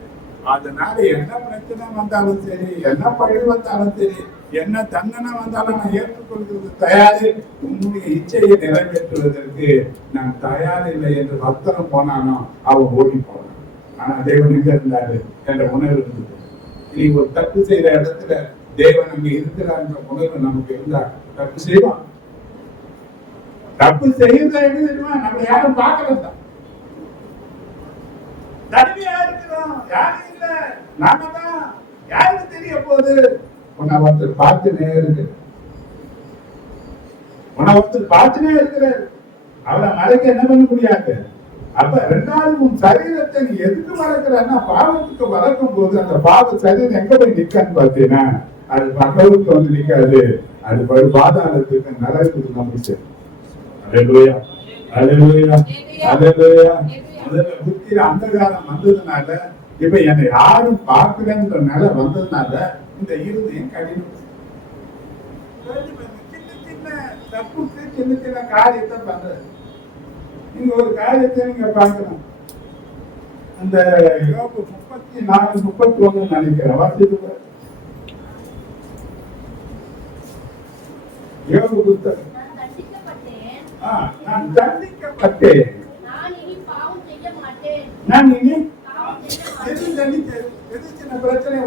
அதனால என்ன பிரச்சனை வந்தாலும் சரி, என்ன பழி வந்தாலும் சரி, என்ன தண்டனை வந்தாலும் நான் ஏற்றுக்கொள்கிறது தயாரு. உன்னுடைய இச்சையை நிறைவேற்றுவதற்கு நான் தயார் இல்லை என்று பக்தரும் போனானோ அவன் ஓடி போனான். ஆனா தேவன் எங்க இருந்தாரு என்ற உணர்வு இருந்தது. இனி ஒரு தப்பு செய்யற இடத்துல தேவன் அங்க இருக்கிறார் என்ற உணர்வு நமக்கு இருந்தா தப்பு செய்வான். தப்பு செய்யறத எப்படி தெரியுமா? நம்ம யாரும் பார்க்கறது தனிமையா இருக்கிறோம், யாரும் இல்ல, நாம தான். யாருக்கு தெரிய போகுது? உன்னை ஒருத்தர் பார்த்துனே இருக்கு, உன்னை ஒருத்தர் பார்த்துனே இருக்கிறார். அவரை மறைக்க என்ன பண்ண முடியாது. அப்ப ரெண்டாவது உன் சரீரத்தை நீ எதுக்கு வளர்க்கிறன்னா, பாவத்துக்கு வளர்க்கும் போது அந்த பாவ சரீரம் எங்க போய் நிற்கான்னு பார்த்தீங்கன்னா, அது பகலுக்கு வந்து நிற்காது, அது பாதாளத்துக்கு நரகத்துக்கு நம்பிச்சு. அல்லேலூயா, அல்லேலூயா, அல்லேலூயா. முதல்ல புத்தியில அந்தகாரம் வந்ததுனால, இப்ப என்னை யாரும் பார்க்கலன்ற நிலை வந்ததுனால இந்த இருதயம் கடினம். சின்ன சின்ன தப்புக்கு சின்ன சின்ன காரியத்தை பண்றது. நீங்க ஒரு காரியத்தை நீங்க பார்க்கணும். அந்த யோபு 34, 31 நினைக்கிறேன், வாசித்து யோபு புத்தகம். நான் தண்டிக்கப்பட்டேன், நான் இனி எது சின்ன பிரச்சனை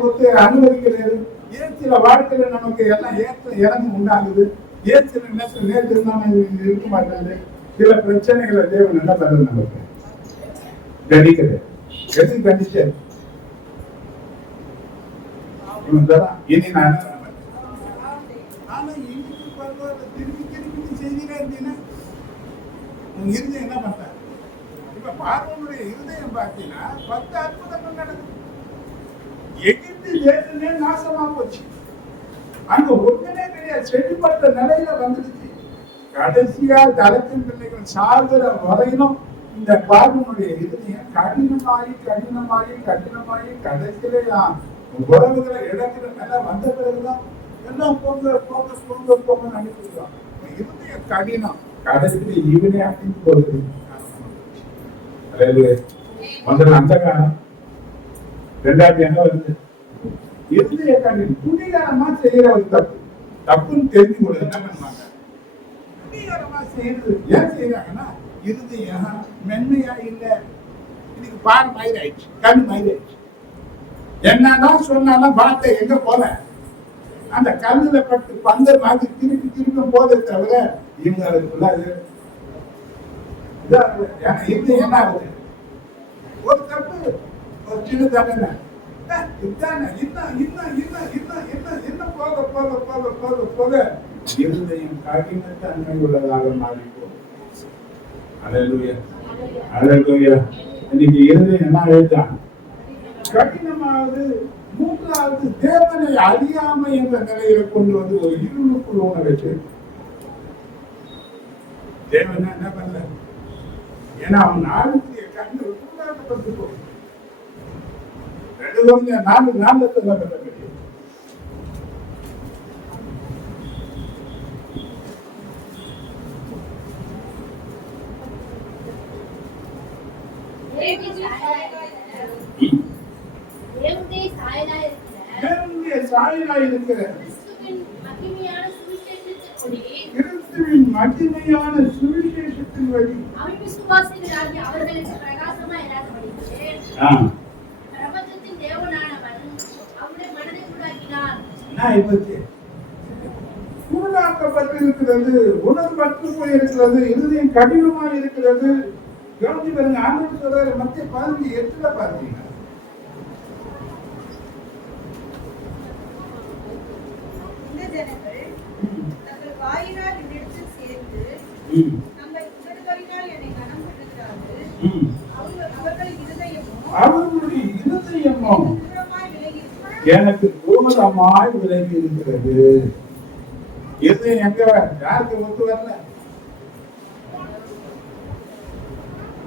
அனுபவிக்கிறது. ஏன் சில வாழ்க்கையில நமக்கு எல்லாம் ஏற்ற இறங்கு உண்டாகுது, ஏன் சில நேரத்தில் நேற்று நம்ம இருக்க மாட்டேங்குது. சில பிரச்சனைகளை தேவன் என்ன பண்றது, நமக்கு தண்டிக்கிறது. எது தண்டிச்சது? இனி நான் என்ன பண்ண மாட்டேன். ஆனா இன்னைக்கு பரவாயில்ல, திருப்பி திருப்பி செய்தியா இருந்தீங்கன்னா உங்க இருதயம் என்ன பண்ற? இப்ப பார்வனுடைய இருதயம் பார்த்தீங்கன்னா 10 அற்புதங்கள் நடக்குது. எகிப்து தேசமே நாசமா போச்சு, அங்க ஒண்ணுமே கிடையாது, செடிப்பட்ட நிலையில வந்துடுச்சு. கடைசியா தலத்தின் பிள்ளைகள் சாகுற வரையிலும் இந்த பார்வனுடைய இருதயம் கடினமாயி கடினமாயி கடினமாயி கடைசியில உறவுகளை இழக்கிற நிலை வந்த பிறகுதான் எல்லாம் போங்க போங்க போங்க போங்க நினைக்கிறோம். இருதயம் கடினம், கடைசியில இவனே அப்படின்னு போகுது. முதல்ல அந்த காலம், ரெண்டாவது என்ன வருது, இருதய கடினம். துணிகரமா செய்யற ஒரு தப்பு, தப்புன்னு தெரிஞ்சு கூட என்ன பண்ணுவாங்க, துணிகரமா செய்யறது. ஏன் செய்யறாங்கன்னா, இருதயம் மென்மையா இல்ல. இன்னைக்கு பால் மயிர் ஆயிடுச்சு, கண் மயிர் ஆயிடுச்சு. என்னதான் சொன்னாலும் வார்த்தை எங்க போல அந்த கல்லுல பட்டு பந்த மாதிரி திருப்பி திருப்பி போதை தவிர இவங்களுக்குள்ள இது என்ன ஆகுது, ஒரு தப்பு ஒரு சின்ன தண்டனை இன்னும் போக போக போக போக போக இருதயம் கடினத்தன்மை உள்ளதாக மாறி போகும். அல்லேலூயா, அல்லேலூயா. இன்னைக்கு இருதயம் என்ன ஆயிடுச்சான், கடினமாவது. மூன்றாவது, தேவனை அறியாமை என்ற நிலையில கொண்டு வந்து ஒரு இருளுக்குள் உணர்வு. தேவன் என்ன பண்ணல, ஏன்னா அவன் ஆளுடைய கண்ணு உருவாக்கப்பட்டு போகும். 4 நாள்ல சொல்லப்பட்ட முடியும். சாயலாய் இருக்கிற கிறிஸ்துவின் மகிமையான சுவிசேஷத்தின் வழி அவன் விசுவாசிகளாகிய அவர்களுக்கு பிரகாசமாய் இராதபடிக்கு பிரபஞ்சத்தின் தேவனானவன் அவருடைய மனதை உருவாக்கினார். உருவாக்கப்பட்டிருக்கிறது, உணர்வற்று போயிருக்கிறது, இருதயம் கடினமாக இருக்கிறது. கவனிச்சு பாருங்க, ஆண்டவர் சொல்றாரு மத்திய 15:8 பாத்தீங்கன்னா, இந்த ஜனங்கள் தங்கள் வாயினால் என்னிடத்தில் சேர்ந்து தங்கள் உதடுகளினால் என்னை கனம் பண்ணுகிறார்கள். அவர்களுடைய இருதயமும் எனக்கு தூரமாய் விலகி இருக்கிறது. இருதயம் எங்க யாருக்கு ஒத்து வரல,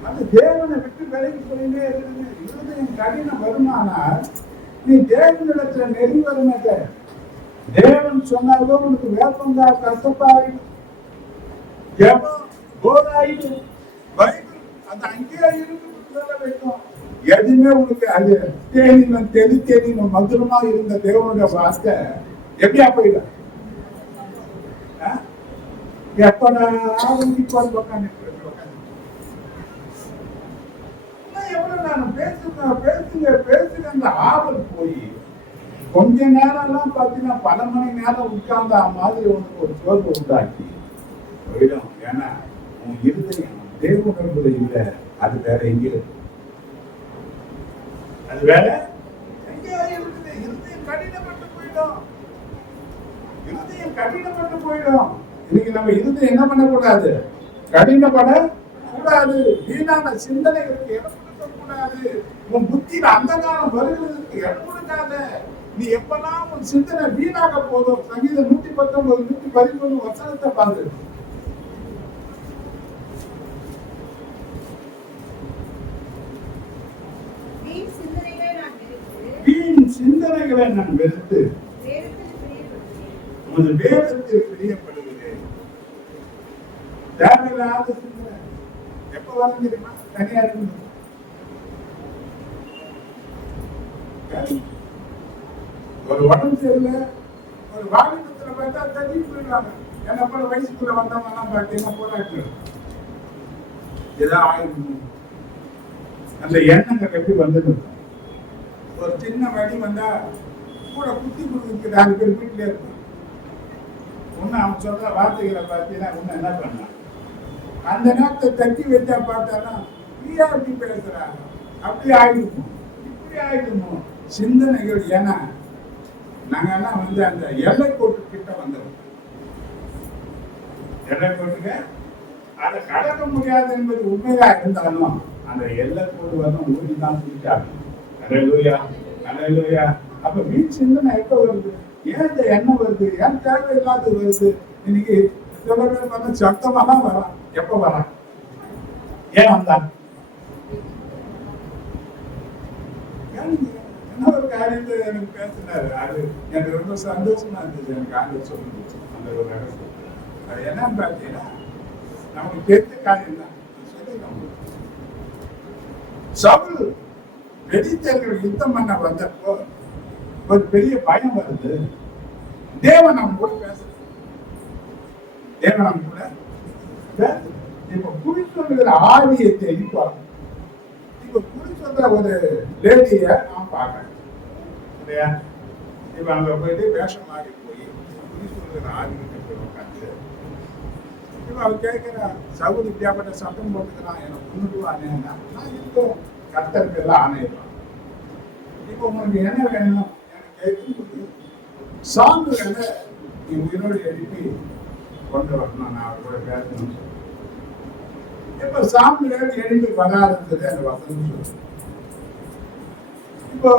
அது தேவனை விட்டு விலகி போயிட்டே இருக்குது. இருதயம் கடினம் வருமானால் நீ தேவனிடத்துல நெறி வருமேட்ட. தேவன் சொன்னாலும் உனக்கு வேப்பங்கா கசப்பாயிடும், ஜெபம் போராயிடும், பைபிள் அது அங்கேயே இருக்கு வைக்கும். எதுவுமே உனக்கு அது தேனிலும் தெளித்தேனிலும் மதுரமா இருந்த தேவனுடைய வார்த்தை எப்படியா போயிடும். எப்படா எவ்வளவு நான் பேசுங்க அந்த ஆவல் போய் கொஞ்ச நேரம் எல்லாம் பாத்தீங்கன்னா பல மணி நேரம் உட்கார்ந்த மாதிரி உனக்கு ஒரு சோர்வு உண்டாக்கி போயிடும். ஏன்னா உன் இருதயம் தேவனுடைய இல்லை, அது வேற எங்கே இருக்கு? அது வேற எங்கேயோ இருக்குது. இருதயம் கடினப்பட்டு போயிடும். இருதயம் கடினப்பட்டு போயிடும். இன்னைக்கு நம்ம இருதயம் என்ன பண்ணக்கூடாது? கடினப்பட கூடாது. வீணான சிந்தனைகளுக்கு இடம் கொடுக்க கூடாது. உன் புத்தியில அந்த காலம் வருகிறதுக்கு இடம் கொடுக்காத. நீ எப்பெல்லாம் உன் சிந்தனை வீணாக போதும். சங்கீதம் 119 113 வசனத்தை பாரு. வீண் சிந்தனைகளை நான் வெறுத்து உமது வேதத்தில் பிரியப்படுகிறேன். தேவையில்லாத சிந்தனை எப்ப வரும் தெரியுமா? தனியா இருக்கு. ஒரு உடம்பு சரியில்லை, ஒரு வாலிபத்துல பார்த்தா தள்ளி போயிடுவாங்க. என்ன போல வயசுக்குள்ள வந்தவங்க எல்லாம் பார்த்தீங்கன்னா போராட்டு ஏதாவது ஆயிடும். அந்த எண்ணங்கள் எப்படி வந்துட்டு ஒரு சின்ன வழி வந்தா கூட குத்தி கொடுக்குறது 4 பேர் வீட்டுல இருக்கும். ஒண்ணு அவன் சொல்ற வார்த்தைகளை பார்த்தீங்கன்னா ஒண்ணு என்ன பண்ண அந்த நேரத்தை தட்டி வச்சா பார்த்தானா நீயா அப்படி பேசுறாங்க, அப்படி ஆயிடுமோ இப்படி ஆயிடுமோ சிந்தனைகள். ஏன்னா நாங்கெல்லாம் அந்த எல்லை கோட்டு கிட்ட வந்தோம். எல்லை கோட்டுக்கு அதை கடக்க முடியாது என்பது உண்மையா இருந்தாலும் அந்த எல்லை கோடு வந்து ஊதி தான் பிடிச்சாங்க. அல்லேலூயா, அல்லேலூயா. அப்ப வீண் சிந்தனை எப்ப வருது? ஏன் இந்த எண்ணம் வருது? ஏன் தேவையில்லாத வருது? இன்னைக்கு சில பேர் வந்து சத்தமா தான் வரான். எப்ப வரான்? ஏன் வந்தான்? என்ன ஒரு காரியத்தை எனக்கு பேசினாரு. அது எனக்கு ரொம்ப சந்தோஷமா இருந்துச்சு. எனக்கு ஆண்டு சொல்லிச்சு அந்த ஒரு ரகசியம். அது என்னன்னு பார்த்தீங்கன்னா நமக்கு தெரிஞ்ச காரியம் தான் சொல்லி. சவுல் பெலிஸ்தர்கள் யுத்தம் பண்ண வந்தப்போ ஒரு பெரிய பயம் வருது. தேவன் நம்ம கூட பேசுறது. தேவன் நம்ம கூட பேசுறது. இப்ப குறி சொல்லுகிற ஆவியை தெரிவிப்பாங்க. இப்ப குறி சொல்ற ஒரு லேடிய நான் பார்க்கறேன் இல்லையா? இப்ப அங்க போயிட்டு வேஷம் மாறி போய் குறி சொல்லுகிற ஆவியை உட்காந்து இப்ப அவ கேட்கிற சவுல் இப்படியாப்பட்ட சட்டம் போட்டுக்கிறான், எனக்கு கொண்டுடுவானேன்னா நான் இருக்கோம் கர்த்தருக்கு எல்லாம் ஆணையிடுவான். இப்போ உங்களுக்கு என்ன வேணும் எனக்கு கேட்கும்போது சாங்குகளை நீ உயிரோடு எழுப்பி கொண்டு வரணும், நான் அவர் கூட பேசணும்னு சொல்லுவேன். இப்ப சாங்குகள் எழுப்பி வராதுன்றது அந்த வசனம் சொல்லுது. இப்போ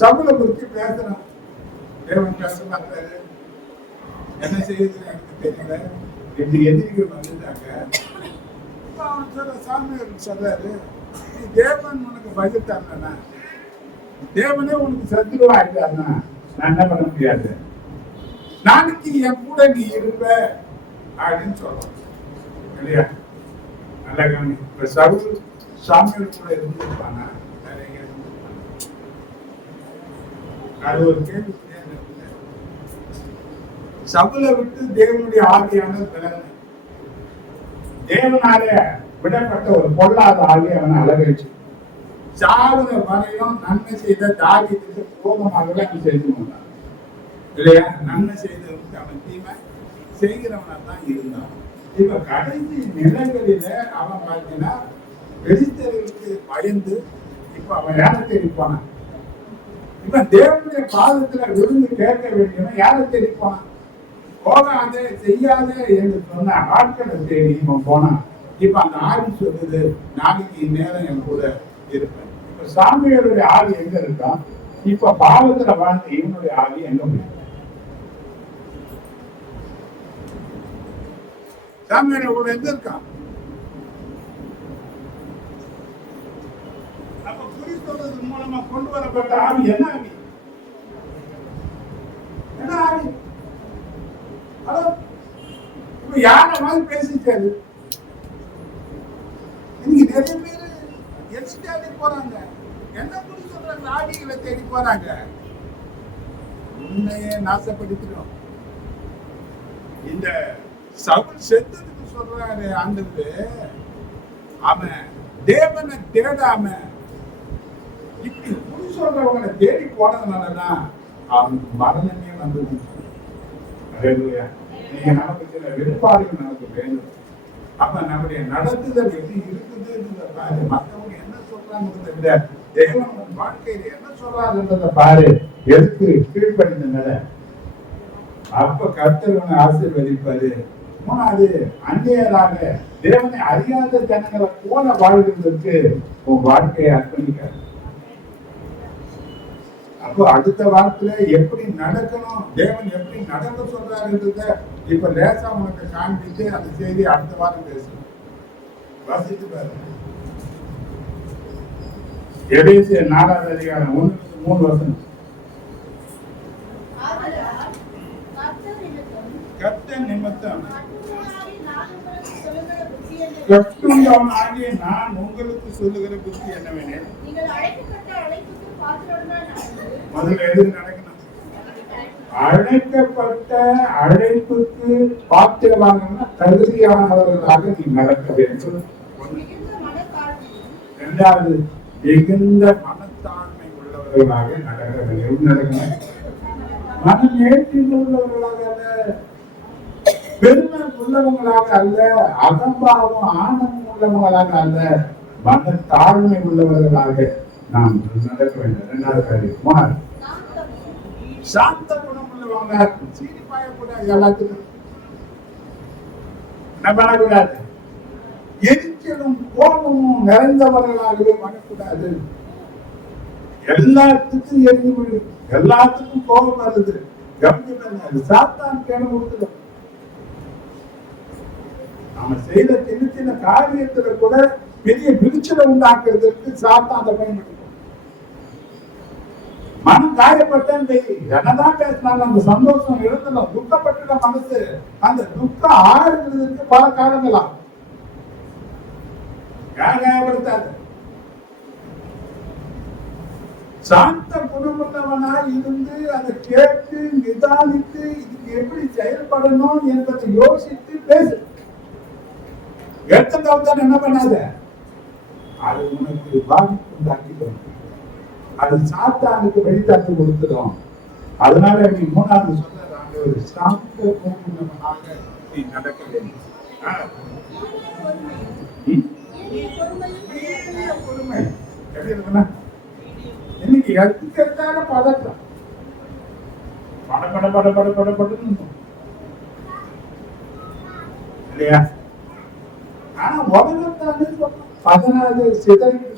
சவுலை குறித்து பேசுறான். தேவன் பேச மாட்டாரு. என்ன செய்யுதுன்னு எனக்கு தெரியல. இப்படி எதிரிகள் வந்துட்டாங்க. இப்போ அவன் சொல்ற சாமியார் சொல்றாரு, நீ தேவன் உனக்கு பதில் தரலன்னா, தேவனே உனக்கு சத்துருவா ஆயிட்டாருன்னா நான் என்ன பண்ண முடியாது, நாளைக்கு என் கூட நீ இருப்ப அப்படின்னு சொல்றான் இல்லையா? நல்ல கவனி. இப்ப சவுல் சாமியார் கூட இருந்திருப்பானா? வேற எங்க இருந்திருப்பானா? அது ஒரு கேள்வி. சவுலை விட்டு தேவனுடைய ஆவியானது விலகல. தேவனால விடப்பட்ட ஒரு பொல்லாத ஆவி அவனை அழகழிச்சு சாவுற வரையும் நன்மை செய்த தாவீதுக்கு கோபமாகவே அவன் செய்து கொண்டான் இல்லையா? நன்மை செய்தவனுக்கு அவன் தீமை செய்கிறவனா தான் இருந்தான். இப்ப கடைசி நிலைகளில அவன் பார்த்தீங்கன்னா பெலிஸ்தர்களுக்கு பயந்து இப்ப அவன் யாரை தேடிப்பான? இப்ப தேவனுடைய பாதத்துல விழுந்து கேட்க வேண்டியவன் யாரை தேடிப்பான? போகாதே செய்யாதே என்று சொன்ன ஆட்களை தேடி இவன் போனான். இப்ப அந்த ஆவி சொல்லுது, நாளைக்கு இந்நேரம் என் கூட இருப்பேன். இப்ப சாமியாருடைய ஆவி எங்க இருக்கான்? இப்ப பாவத்துல வாழ்ந்த இவனுடைய ஆவி எங்க போய்? சாமியார் கூட எங்க இருக்கான்? அப்ப குறி சொல்றது மூலமா கொண்டு வரப்பட்ட ஆவி என்ன ஆவி? என்ன ஆவி? இப்ப யார மாதிரி பேசிட்டாரு. இன்னைக்கு நிறைய பேரு எரிசிட்டாடி போறாங்க. என்ன புரிய சொல்றாங்க? ஆவிகளை தேடி போறாங்க. உன்னையே நாசப்படுத்திடும். இந்த சவுல் செத்ததுக்கு சொல்றாரு ஆண்டவர், அவன் தேவனை தேடாம இப்படி புரி சொல்றவங்களை தேடி போனதுனாலதான் அவனுக்கு மரணமே வந்தது. நீங்க நமக்கு சில வெளிப்பாடுகள் நமக்கு வேணும். அப்ப நம்முடைய நடத்துதல் எப்படி இருக்குதுன்றத பாரு. மற்றவங்க என்ன சொல்றாங்கிறத விட தேவன் உன் வாழ்க்கையில என்ன சொல்றாருன்றத பாரு. எதுக்கு கீழ்ப்படிந்த நில. அப்ப கர்த்தர் உன்னை ஆசீர்வதிப்பாரு. மூணாவது, அந்நியராக தேவனை அறியாத ஜனங்களை போல வாழ்வதற்கு உன் வாழ்க்கையை அர்ப்பணிக்காது. அப்போ அடுத்த வாரத்துல எப்படி நடக்கணும், தேவன் எப்படி நடக்க சொல்றாருன்றத இப்ப லேசா உனக்கு காண்பிச்சு அந்த செய்தி அடுத்த வாரம் பேசணும். வாசித்து பாருங்க. எபேசியர் 4வது அதிகாரம் 1-3 வசனம். ஆதலால் கர்த்தர் நிமித்தம் கட்டுண்டவனாகிய நான் உங்களுக்கு சொல்லுகிற புத்தி என்னவெனில், நீங்கள் அழைக்கப்பட்ட அழைப்புக்கு பாத்திரமாய் நடந்து முதல்ல எது நடக்கணும்? அழைக்கப்பட்ட அழைப்புக்கு பாத்திரமாகனா தகுதியானவர்களாக நீ நடக்க வேண்டும். மிகுந்த மனத்தாழ்மையும் இரண்டாவது, மிகுந்த மனத்தாழ்மை உள்ளவர்களாக நடக்க வேண்டும். நடக்கணும். மனநேர்த்தி உள்ளவர்களாக அல்ல, பெருமை உள்ளவங்களாக அல்ல, அகம்பாவம் ஆணவம் உள்ளவங்களாக அல்ல, மனத்தாழ்மை உள்ளவர்களாக நாம் நடக்க வேண்டும். இரண்டாவது காரியம். மூணாவது, சாந்த குணம் உள்ளவங்க. சீனி பாயக்கூடாது, எல்லாத்துக்கும் பண்ணக்கூடாது. எரிச்சலும் கோபமும் நிறைந்தவர்களாகவே பண்ணக்கூடாது. எல்லாத்துக்கும் எரிஞ்சு விடுது, எல்லாத்துக்கும் கோபம் வருது. கவனிக்க சாத்தான் கேடு கொடுத்துடும். நாம செய்த சின்ன சின்ன காரியத்துல கூட பெரிய விரிச்சலை உண்டாக்குறதுக்கு சாத்தான் அதை பயன்படுத்தும். மனம் காயப்பட்டேன், என்னதான் பேசினாலும் அந்த சந்தோஷம் இழந்துடும். துக்கப்பட்டுட மனசு, அந்த துக்கம் ஆறுகிறதுக்கு பல காரணங்களா. காயப்படுத்தாது. சாந்த குணமுள்ளவனாய் இருந்து அதை கேட்டு நிதானித்து இதுக்கு எப்படி செயல்படணும் என்பதை யோசித்து பேசு. எடுத்ததான் என்ன பண்ணாத, அது உனக்கு பாதிப்பு உண்டாக்கிடும். அது சாத்தானுக்கு வெளித்தாட்டு கொடுத்துடும். அதனால நீ மூணாவது சொல்றாங்க, ஒரு சாந்த குணமுள்ளவனாக நீ நடக்க வேண்டும். பொறுமை எப்படி இருக்குன்னா, இன்னைக்கு எதுக்கு எடுத்தாலும் பதட்டம், படப்படன்னு இல்லையா? ஆனா உலகத்தானே 14 சிதறிட்டு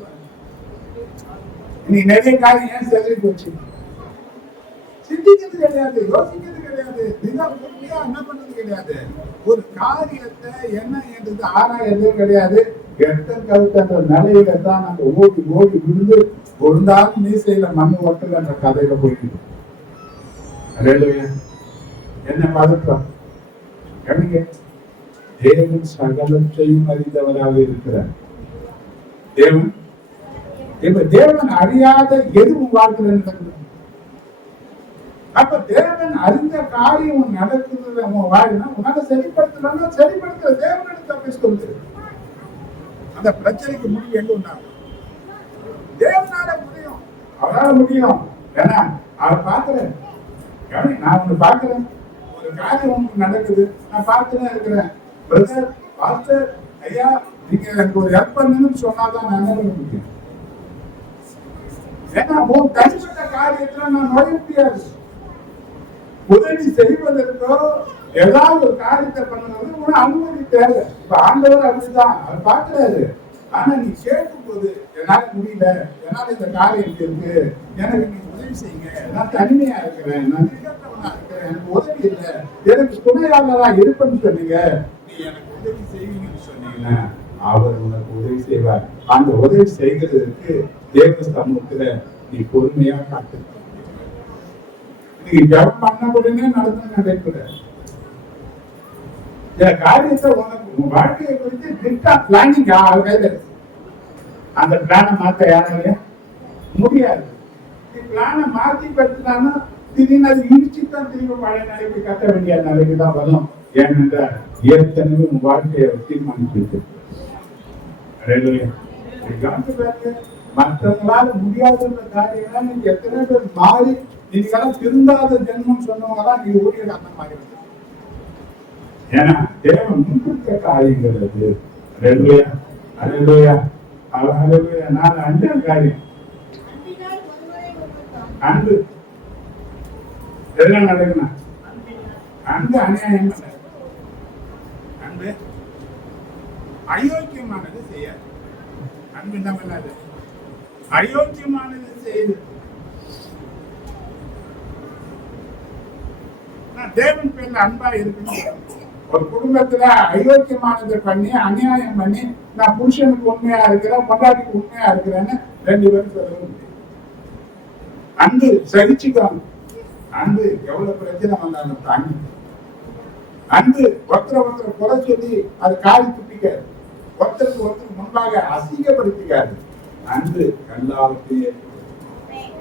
இன்னைக்கு நிறைய காரியம் ஏன் சிதறி போச்சு? சிந்திக்கிறது கிடையாது, யோசிக்கிறது கிடையாது, பொறுமையா என்ன பண்றது கிடையாது. ஒரு காரியத்தை என்ன என்றது ஆராயறதே கிடையாது. எட்ட கருத்த நிலையில தான் நம்ம ஓடி ஓடி விழுந்து ஒருந்தாலும் மீசையில மண் ஓட்டுல அந்த கதையில போயிட்டு என்ன பதற்றம். கவனிங்க, தேவன் சகலத்தையும் அறிந்தவராக இருக்கிறார். தேவன் இப்ப தேவன் அறியாத எதுவும் வாழ்க்கை நடக்குது. அப்ப தேவன் அறிந்த காரியம் நடக்குது வாழ்னா உன்னால சரிப்படுத்தலன்னா சரிப்படுத்துற தேவனுக்கு தப்பி சொல்லுது. அந்த பிரச்சனைக்கு முடிவு எங்க உண்டாகும்? தேவனால முடியும், அவரால் முடியும். ஏன்னா அவர் பாக்குறேன். நான் ஒண்ணு பாக்குறேன், ஒரு காரியம் ஒன்று நடக்குது, நான் பார்த்துதான் இருக்கிறேன். பிரதர், பாஸ்டர், ஐயா, நீங்க எனக்கு ஒரு ஹெல்ப் பண்ணுன்னு சொன்னாதான் நான் என்ன பண்ண முடியும்? ஏன்னா உன் தனிப்பட்ட காரியத்துல நான் நுழைய முடியாது. உதவி செய்வதற்கோ ஏதாவது ஒரு காரியத்தை பண்ணுவது உன அனுமதி தேவை. இப்ப ஆண்டவர் அப்படிதான் அவர் பாக்குறாரு. ஆனா நீ கேட்கும் போது என்னால முடியல, என்னால இந்த காரியம் இருக்கு, எனக்கு நீங்க உதவி செய்யுங்க, நான் தனிமையா இருக்கிறேன், நான் திகட்டவனா இருக்கிறேன், எனக்கு உதவி இல்லை, எனக்கு துணையாளரா இருப்பேன்னு சொன்னீங்க, நீ எனக்கு உதவி செய்வீங்கன்னு சொன்னீங்கன்னா அவர் உனக்கு உதவி செய்வார். அந்த உதவி செய்கிறதுக்கு தேவ சமூகத்துல நீ பொறுமையா காத்து. நீ ஜபம் பண்ண உடனே நடந்து நடைபெற காரியத்தை உனக்கு உன் வாழ்க்கையை குறித்து திட்டா பிளானிங் கையில இருக்கு. அந்த பிளானை மாத்த யாரால முடியாது. நீ பிளானை மாத்தி படுத்தினான்னா திடீர்னு அது இடிச்சுதான் திரும்ப பழைய நிலைக்கு கட்ட வேண்டிய நிலைக்கு தான் வரும். ஏனென்றால் ஏற்கனவே உன் வாழ்க்கையை தீர்மானிச்சு மற்றவங்களால முடியாத காரியம்லாம் நீங்க எத்தனை பேர் மாறி நீங்களாம் திருந்தாத ஜென்மம் சொன்னவங்கதான் நீங்க ஊழியர் அந்த மாதிரி ஏன்னா தேவன் முன்னிறுத்த காரியங்கள் அது. அல்லேலூயா, அல்லேலூயா, அல்லேலூயா. நான் அஞ்சாவது காரியம் அன்பினால் ஒருவரை ஒருவர் தாங்கி அன்பு. எதெல்லாம் நடக்குன்னா அன்பு அநியாயம் பண்ணாது. அன்பு அயோக்கியமானது செய்யாது. அன்பு என்ன பண்ணாது? அயோக்கியமானது செய்யுது. நான் தேவன் பேர்ல அன்பா இருக்கணும். ஒரு குடும்பத்துல அயோக்கியமானதை பண்ணி அநியாயம் பண்ணி நான் புருஷனுக்கு உண்மையா இருக்கிறேன், பொண்டாட்டிக்கு உண்மையா இருக்கிறேன்னு 2 பேரும் சொல்ல முடியும். அன்பு சகிச்சுக்காங்க. அன்பு எவ்வளவு பிரச்சனை வந்தாலும் தாங்கி. அன்பு ஒருத்தர் குறை சொல்லி அது காரி துப்பிக்காது. ஒருத்தருக்கு ஒருத்தர் முன்பாக அசிங்கப்படுத்திக்காது. அன்பு எல்லாவற்றையும்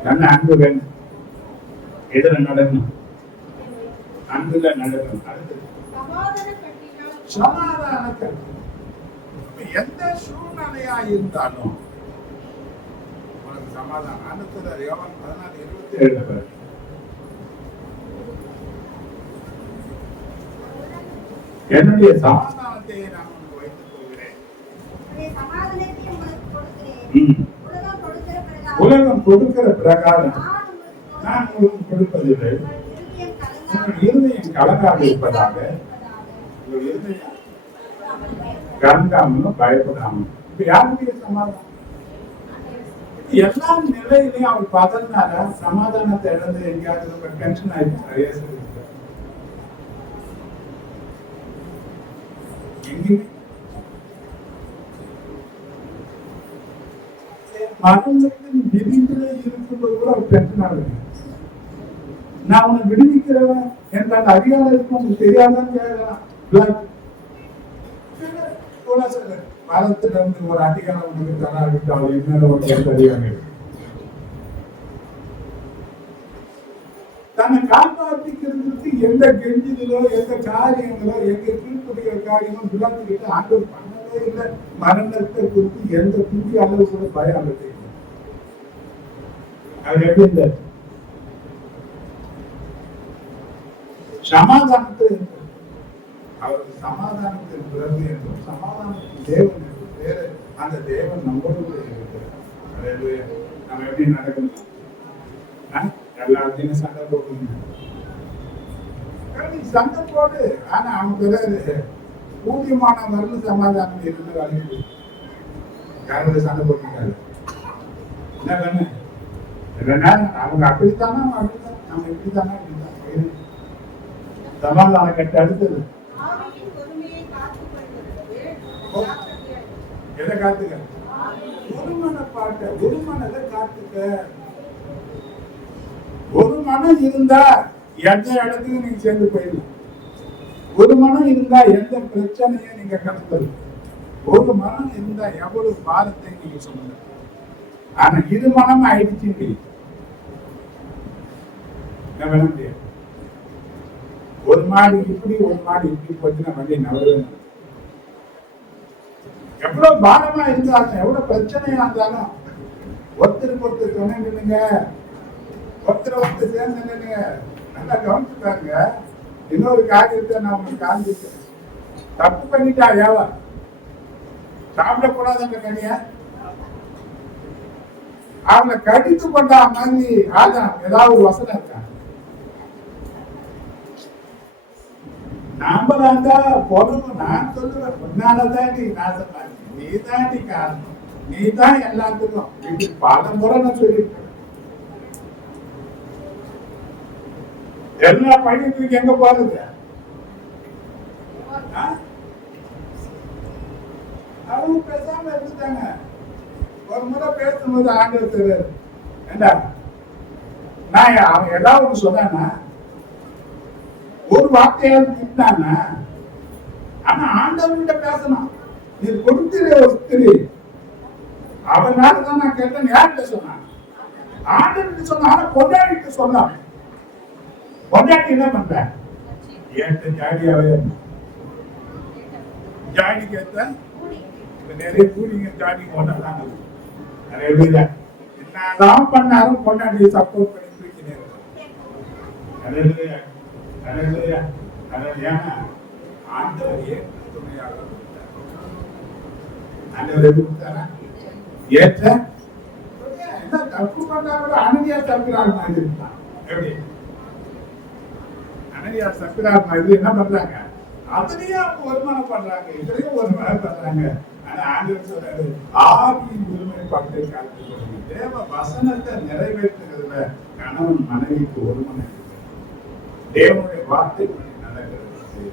நல்ல அன்பு வேணும். எதுல நடக்கணும்? அன்புல நடக்கணும். அடுத்தது சமாதான கட்டினால் சமாதானத்தில் எந்த சூழ்நிலையா இருந்தாலும் உனக்கு சமாதானம். அடுத்தது யோவான் 14:27 என்னுடைய சமாதானத்தை நான் உனக்கு வைத்துக் கொள்கிறேன். உன்னுடைய சமாதானத்தை உங்களுக்கு கொடுக்கிறேன். ம். உலகம் கொடுக்கிற பிரகாரம் உலகம் கொடுக்கிற பிரகாரம் நான் நான் உங்களுக்கு உங்களுக்கு கொடுப்பதில்லை. உங்கள் உங்கள் இருதயம் இருதயம் கலங்காமல் இருப்பதாக. உங்கள் இருதயம் கலங்காமலும் பயப்படாமலும். இப்ப யாருடைய சமாதானம்? எல்லா நிலையிலையும் அவர் பதறினாரா? சமாதானத்தை இழந்து எங்கேயாவது டென்ஷன் ஆயிடுச்சு. நிறைய சொல்லியிருக்காரு. எங்கேயுமே மரணத்தின் விதிகளே இருக்கும்போது கூட அவர் டென்ஷன் ஆகுது. நான் உன்னை விடுவிக்கிறவன் என்ற அந்த அதிகாரம் இருக்கும் உங்களுக்கு தெரியாதான்னு கேட்கலாம். மரத்துல இருந்து ஒரு அதிகாரம் உனக்கு தராவிட்டால் என்ன ஒரு தெரியாங்க. தன்னை காப்பாற்றிக்கிறதுக்கு எந்த கெஞ்சிலோ எந்த காரியங்களோ எங்க கீழ்படுகிற காரியமோ விழாத்துக்கிட்டு ஆண்டவர் பண்ணவே இல்லை. மரணத்தை குறித்து எந்த புதிய அளவு கூட பயம் இல்லை. அது எப்படி இந்த சமாதானத்தை அவருக்கு சமாதானத்தின் பிறகு என்றும் சமாதானத்தின் தேவன் என்றும் வேறு அந்த தேவன் நம்மோடு கூட இருக்கிறார். நம்ம எப்படி நடக்கணும்? எல்லாத்தையும் சண்டை போடுங்க. சண்டை போடு. ஆனா அவங்க ஊதியமான வரலும் சமாதானம் இருந்து வழங்கிடு. யாரோட சண்டை போட்டுருக்காரு? என்ன வேணும்? அவங்க அப்படித்தானா அப்படித்தான், நம்ம இப்படித்தானா இப்படித்தான். சமாதானம் கட்ட அடுத்தது ஆவியின் ஒருமையை காத்துக்கொள்வதற்கு ஜாக்கிரதையாய் இரு. எதை காத்துக்க? ஒரு மனப்பாட்டை, ஒரு மனதை காத்துக்க. ஒரு மனம் இருந்தா எந்த இடத்துக்கு நீங்க சேர்ந்து போயிடலாம். ஒரு மனம் இருந்தா எந்த பிரச்சனையும் நீங்க கடத்தலாம். ஒரு மனம் இருந்தா எவ்வளவு பாரத்தை நீங்க சொல்லுங்க. ஆனா இரு மனம் ஆயிடுச்சு. என்ன பண்ண முடியாது. ஒரு மாடி இப்படி ஒரு மாடி இப்படி போச்சுன்னா வண்டி நவரு. எவ்வளவு பாரமா இருந்தாலும் எவ்வளவு பிரச்சனையா இருந்தாலும் ஒருத்தருக்கு ஒருத்தர் துணை நில்லுங்க. ஒருத்தர் சேர்ந்து நில்லுங்க. நல்லா கவனிச்சு பாருங்க. இன்னொரு காரியத்தை நான் உங்களுக்கு காண்பிக்கிறேன். தப்பு பண்ணிட்டா ஏவா சாப்பிடக்கூடாதுன்ற கனியா அவங்களை கடித்து கொண்டா மாதிரி ஆதான் ஏதாவது ஒரு வசனம் இருக்கா? நாம தான் பொறுமை. நான் சொல்லுவேன், உன்னாலதான் நீ நாசமா, நீ தான் நீ காரணம், நீ தான் எல்லாத்துக்கும். இப்படி பல முறை நான் சொல்லியிருக்கேன். எல்லா பையனுக்கு எங்க போறது? அவங்க பேசாம இருந்துட்டாங்க. ஒரு முறை பேசும்போது ஆண்டவர் தெரியாது ஏண்டா நான் அவன் ஏதாவது ஒண்ணு சொன்னானா ஒரு வார்த்தையாவது திட்டானா? ஆனா ஆண்டவர்கிட்ட பேசணும். நீ கொடுத்துரு ஒரு ஸ்திரீ அவனாலதான் நான் கேட்டேன். யார்கிட்ட சொன்னான்? ஆண்டவர்கிட்ட சொன்ன. ஆனா பொண்டாட்டிட்டு சொன்னான். பொண்டாட்டி என்ன பண்ற? ஏற்ற ஜாடியாவே ஜாடிக்கு ஏற்ற நிறைய கூலிங்க ஜாடி கொண்டாடுறாங்க. நிறைய பேர் என்னதான் பண்ணாலும் பொண்டாட்டியை சப்போர்ட் பண்ணி தூக்கினே இருக்காங்க. ஏன்னா ஆண்டவர் ஏற்ற துணையாக கொடுத்தார். ஆண்டவர் எப்படி கொடுத்தாரா? ஏற்ற என்ன தப்பு பண்ணா கூட அனனியா தப்பிரார் மாதிரி இருந்தான். எப்படி அனனியா தப்பிரார் மாதிரி என்ன பண்றாங்க? அதுலயே அவங்க வருமானம் பண்றாங்க, இதுலயும் வருமானம் பண்றாங்க. ஆனா ஆண்டவர் சொல்றாரு, ஆவியின் ஒருமைப்பாட்டை காத்துக்கொள்ளுங்க. தேவ வசனத்தை நிறைவேற்றுகிறதுல கணவன் மனைவிக்கு ஒருமனை இருக்கு. தேவனுடைய வார்த்தைப்படி நடக்கிறதுக்கு,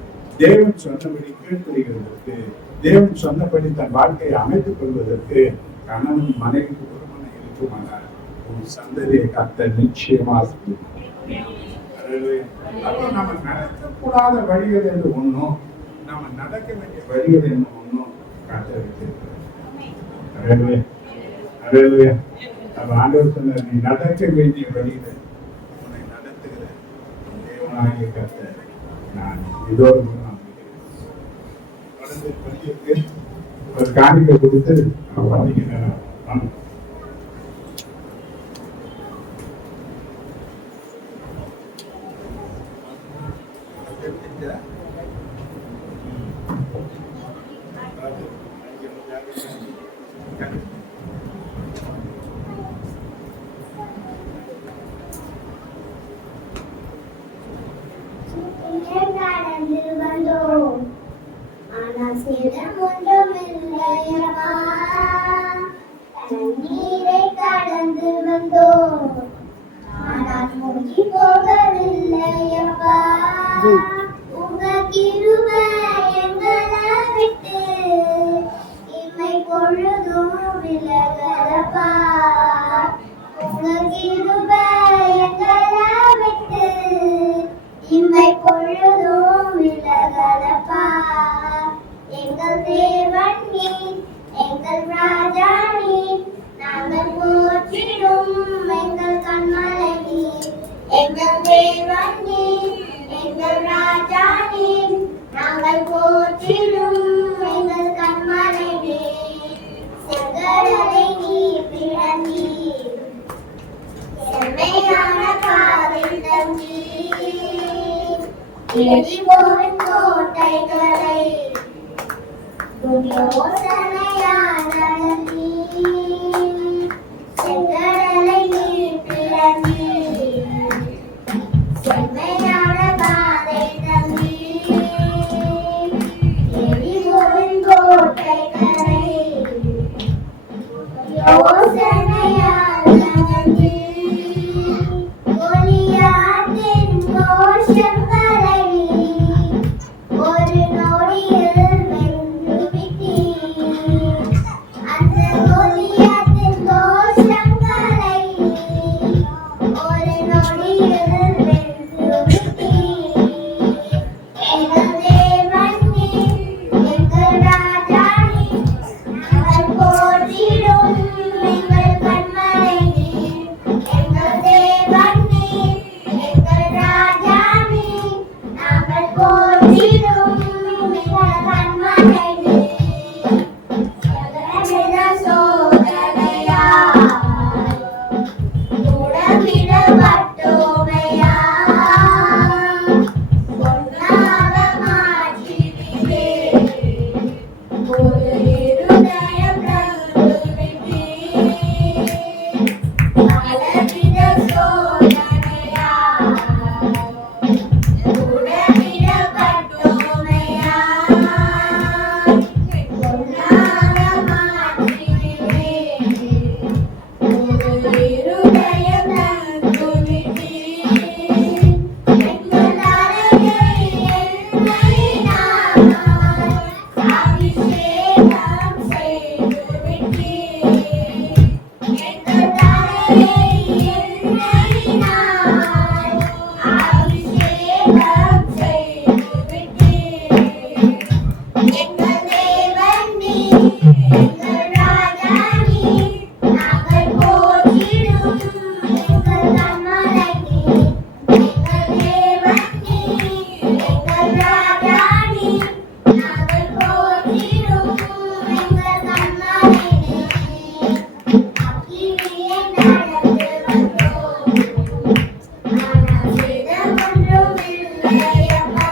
தேவன் சொன்னபடி கீழ்ப்படிகிறதற்கு, தேவன் சொன்னபடி தன் வாழ்க்கையை அமைத்துக் கொள்வதற்கு கணவன் மனைவிக்கு ஒருமனை இருக்குமானால் ஒரு சந்ததியை கத்த நிச்சயமா ஆசீர்வதிப்பார். அப்போ நம்ம நடக்கக்கூடாத வழிகள் என்று ஒண்ணும், நம்ம நடக்க வேண்டிய வழிகள் என்று ஒண்ணும் காட்ட வைத்திருக்கிறது. அப்ப ஆண்டவர் சொன்னார், நீ நடக்க வேண்டிய வழியில உன்னை நடத்துகிற தேவனாகிய கர்த்தர் நான் இதோடு தொடர்ந்து பள்ளிக்கு ஒரு காணிக்கை கொடுத்து பண்ணிக்கிறேன். நீரை கடந்து வந்தோம், ஆனால் மூழ்கி போகவில்லையப்பா. உங்க கிருபை எங்களை விட்டு இமை பொழுதும் விலகலப்பா. உங்க கிருபை எங்களை விட்டு இமை பொழுதும் விலகலப்பா. எங்கள் தேவன் நீர், எங்கள் ராஜா நீர், நாங்கள் போற்றிடும் எங்கள் கண்மலை நீர். எங்கள் தேவன் நீர், எங்கள் ராஜா நீர், நாங்கள் போற்றிடும் எங்கள் கண்மலை நீர். செங்கடலை நீர் பிளந்தீர், செம்மையான பாதை தந்தீர். எரிபோரின் கோட்டைகளை யோசனையான செங்கடலை நீர் பிளந்தீர், செம்மையான பாதை தந்தீர். எரிபோரின் கோட்டைகளை யோசனையான கோலியாத்தின் கோஷங்களை ஒரு நொடியில் வென்று விட்டீர். அந்த கோலியாத்தின் கோஷங்களை ஒரு நொடியில் வென்று விட்டீர். எங்கள் தேவன் நீர், எங்கள் ராஜா நீர், நாங்கள் போற்றிடும் எங்கள் கண்மலை நீர். எங்கள் தேவன் நீர், எங்கள் ராஜா நீர், நாங்கள் போற்றிடும் எங்கள் கண்மலை நீர். சகலவித சோதனையால் உடம்பிடப்பட்டோமையா, பொன்னாக மாற்றினீரே. ஒரு இருதயம் தந்துவிட்டீர். பலவித சோதனையால் உடம்பிடப்பட்டோமையா, பொன்னாக மாற்றினீரே. ஒரு இருதயம் தந்துவிட்டீர். எங்கள் அருகே என்னை அபிஷேகம் செய்துவிட்டீர். எங்கள் அருகே என்னை அபிஷேகம் செய்துவிட்டீர். எங்கள் தேவன் நீர், எங்கள் ராஜா நீர், நாங்கள் போற்றிடும் எங்கள் கண்மலை நீர். எங்கள் தேவன் நீர், எங்கள் ராஜா நீர், நாங்கள் போற்றிடும் எங்கள் கண்மலை நீர். அக்கினியை நடந்து வந்தோம், ஆனால் சேதம் ஒன்றும் இல்லையப்பா.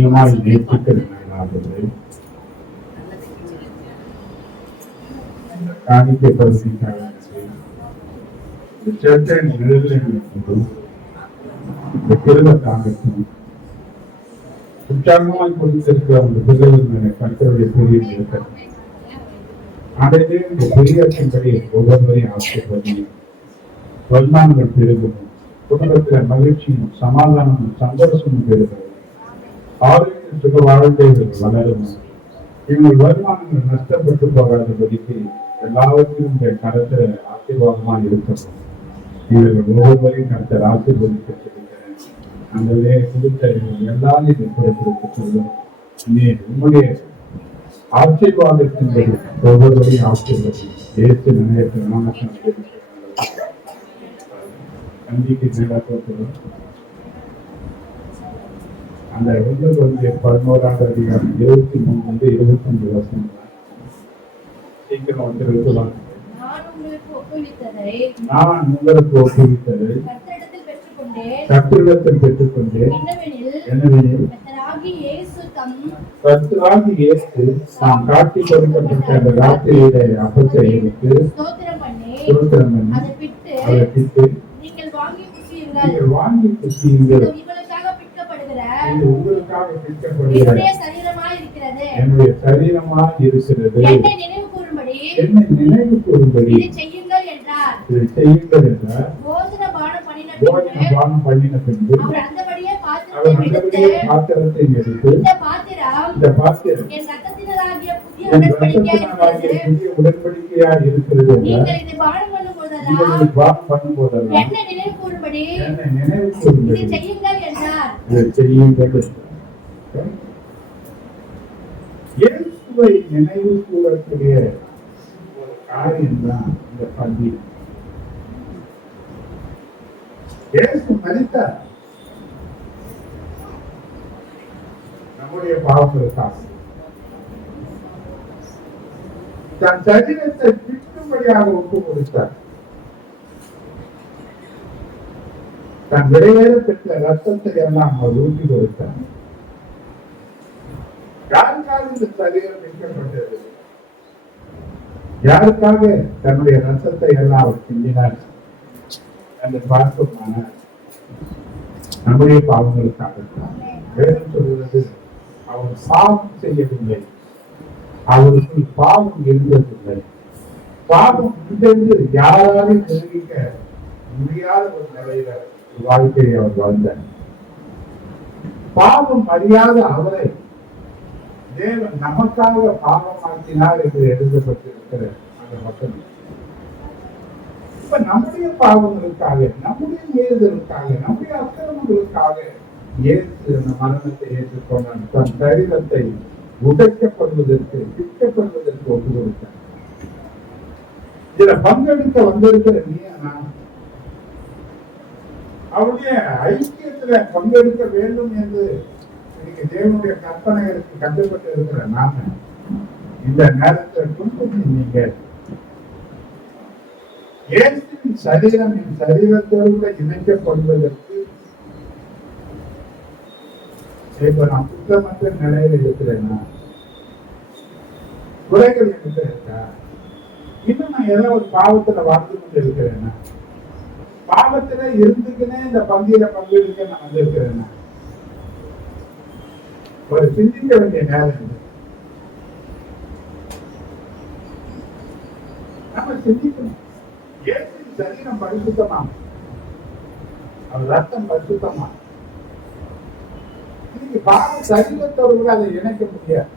அதிகமாய் நேசிக்கிற நாளாகிறது. இந்த காணிக்கை பகுதிக்காக இந்த சர்ச்சை நிழலில் இந்த கிருபை தாங்கட்டும். உற்சாகமாய் கொடுத்திருக்கிற அந்த பிள்ளைகள் கர்த்தருடைய பெரிய இருக்கிறது. அடையே இந்த பெரியத்தின்படி ஒவ்வொருவரையும் ஆசைப்படி வருமானங்கள் பெருகும், குடும்பத்தில் மகிழ்ச்சியும் சமாதானமும் சந்தோஷமும் பெருகும், ஆரோக்கிய சுக வாழ்க்கைகள் வளரும். இவங்கள் வருமானங்கள் நஷ்டப்பட்டு போகாதபடிக்கு எல்லாவற்றையும் இந்த கருத்தை ஆசீர்வாதமாக இருக்கணும். இவர்கள் ஒவ்வொருவரையும் கருத்தர் ஆசீர்வதிக்க அந்த கொடுத்த எல்லாரையும் கொடுத்து சொல்லும். நீ உங்களுடைய ஆசீர்வாதத்தின்படி ஒவ்வொருவரையும் ஆசீர்வதி தேச நிலையத்தில் நம்பிக்கை மேலாக்குவோம். அந்த 11 அதிகாரம் 23 25 வருஷம் சீக்கிரம் வந்து நான் உங்களுக்கு ஒப்புவித்ததை கர்த்தரிடத்தில் பெற்றுக்கொண்டேன். என்னவெனில் கர்த்தராகிய இயேசு நாம் காட்டி கொடுக்கப்பட்ட அந்த ராத்திரியிலே அப்பத்தை எடுத்து ஸ்தோத்திரம் பண்ணி அதை பிட்டு நீங்கள் வாங்கி புசியுங்கள். இது உங்களுக்காக பிற்கப்படுகிற என்னுடைய சரீரமாய் இருக்கிறது. என்னை நினைவு கூறும்படி இதை செய்யுங்கள் என்றார். போஜன பானம் பண்ணின பின்பு அவர் அந்தபடியே பாத்திரத்தை எடுத்து இந்த பாத்திரம் என் இரத்தத்தினாலாகிய புதிய உடன்படிக்கையாய் இருக்கிறது. நீங்கள் இதை பானம் பண்ணும்போதெல்லாம் என்னை நினைவு கூறும்படி இதை செய்யுங்கள் என்றார். இயேசுவை நினைவு கூறக்கூடிய ஒரு காரியம் தான் இந்த பந்தி. இயேசு மரித்தார் நம்முடைய பாவங்களுக்காக. தன் சரீரத்தை பிட்டும்படியாக ஒப்பு கொடுத்தார். தன் விடையேற பெற்ற ரத்தத்தை எல்லாம் அவர் ஊற்றி கொடுத்தார். யாருக்காக இந்த சரீரம் மீட்கப்பட்டது? யாருக்காக தன்னுடைய ரத்தத்தை எல்லாம் அவர் சிந்தினார் என்று பார்ப்போமான நம்முடைய பாவங்களுக்காகத்தான். வேதம் சொல்கிறது அவர் பாவம் செய்யவில்லை, அவருக்கு பாவம் இருந்ததில்லை. பாவம் இருந்து யாராலும் தெரிவிக்க முடியாத ஒரு நிலையில வாழ்க்கையை அவர் வாழ்ந்தார். பாவம் அறியாத அவரை தேவன் நமக்காக பாவமாக்கினார் என்று எழுதப்பட்டிருக்கிற அந்த வசனம். இப்ப நம்முடைய பாவங்களுக்காக, நம்முடைய மீறுதலுக்காக, நம்முடைய அக்கிரமங்களுக்காக இயேசு அந்த மரணத்தை ஏற்றுக்கொண்டார். தன் சரீரத்தை உடைக்கப்படுவதற்கு, பிற்கப்படுவதற்கு ஒப்பு கொடுத்தார். இதுல பங்கெடுக்க வந்திருக்கிற நீ நான் அவருடைய ஐக்கியத்துல பங்கெடுக்க வேண்டும் என்று இன்னைக்கு தேவனுடைய கற்பனைகளுக்கு கட்டுப்பட்டு இருக்கிற நாம இந்த நேரத்தில் நீங்க இயேசுவின் சரீரம் என் சரீரத்தோடு இணைக்கப்படுவதற்கு இப்ப நான் குற்றமற்ற நிலையில இருக்கிறேன்னா, குறைகள் எனக்கு இருக்கா? இன்னும் நான் ஏதோ ஒரு பாவத்துல வாழ்ந்து கொண்டு இருக்கிறேன்னா, பாவத்துல இருந்துக்குன்னே இந்த பந்தியில பங்கெடுக்க நான் வந்திருக்கிறேன்னா, ஒரு சிந்திக்க வேண்டிய நேரம் இது. நம்ம சிந்திக்கணும். இயேசுவின் சரீரம் பரிசுத்தமா, அவர் ரத்தம் பரிசுத்தமா. இன்னைக்கு பாவம் சரீரத்தோடு கூட அதை இணைக்க முடியாது.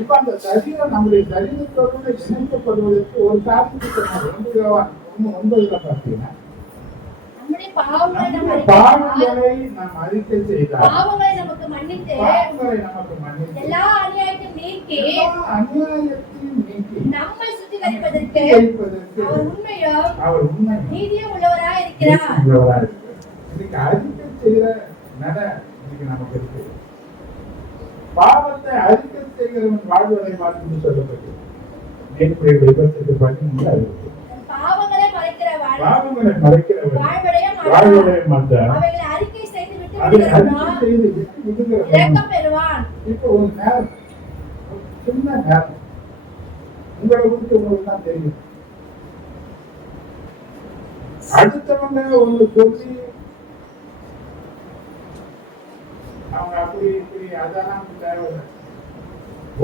இப்ப அந்த சரீரம் நம்முடைய சரீரத்தோடு இணைக்கப்படுவதற்கு ஒரு காரணத்துக்கு 1:9 பார்த்தீங்கன்னா பாவங்களை நாம் அறிக்கை செய்தால் பாவங்களை நமக்கு மன்னித்து எல்லா அநியாயத்தையும் நீக்கி நம்மை சுத்திகரிப்பதற்கு அவர் உண்மை நீதியும் உள்ளவராய் இருக்கிறார். இன்னைக்கு அறிக்கை செய்கிற நட இன்னைக்கு நமக்கு இருக்கு. பாவத்தை அறிக்கை செய்கிறவன் வாழ்வதை மாற்றி சொல்லப்பட்டு நேற்றைய விபத்துக்கு பண்ணி அறிவித்து பாவங்களை மறைக்கிறவன் வாழ்வடைய மாட்டார். அதை அறிக்கை செய்து விட்டு விடுகிற இரக்கம் பெறுவான். இப்போ ஒரு நேரம், ஒரு சின்ன நேரம் உங்களை குறித்து உங்களுக்கு தான் தெரியும். அடுத்தவங்க ஒண்ணு சொல்லி அவங்க அப்படி இப்படி அதெல்லாம் தேவையில்லை.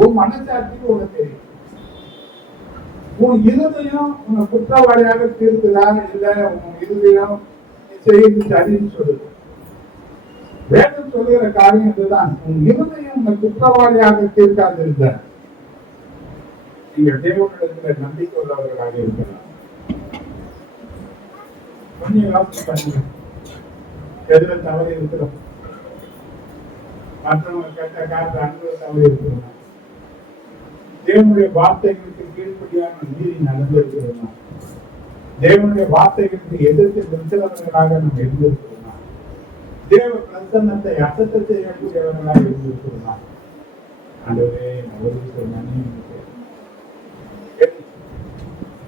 உன் மனசாட்சிக்கு உனக்கு தெரியும். உன் இருதயம் உன்னை குற்றவாளியாக தீர்க்குதா இல்ல உன் இருதயம் செய்து சரின்னு சொல்லுது. வேதம் சொல்லுகிற காரியம் இதுதான். உன் இருதயம் உன்னை குற்றவாளியாக தீர்க்காது இருந்த நீங்க தேவனிடத்துல நம்பிக்கை உள்ளவர்களாக இருக்கலாம். கொஞ்சம் யோசனை பண்ணுங்க. எதுல தவறு இருக்கிறோம்? மற்றவங்க கெட்ட காற்று அன்பு தவறு இருக்கிறோம். தேவனுடைய வார்த்தைகளுக்கு கீழ்ப்படியாக மீறி நடந்திருக்கிறோமா? தேவனுடைய வார்த்தைகளுக்கு எதிர்த்து நிற்கிறவர்களாக நம்ம இருந்திருக்கிறோமா? தேவ பிரசன்னத்தை அசத்த செய்யக்கூடியவர்களாக இருந்திருக்கிறோமா? ஆண்டவரே, ஒரு விஷயம்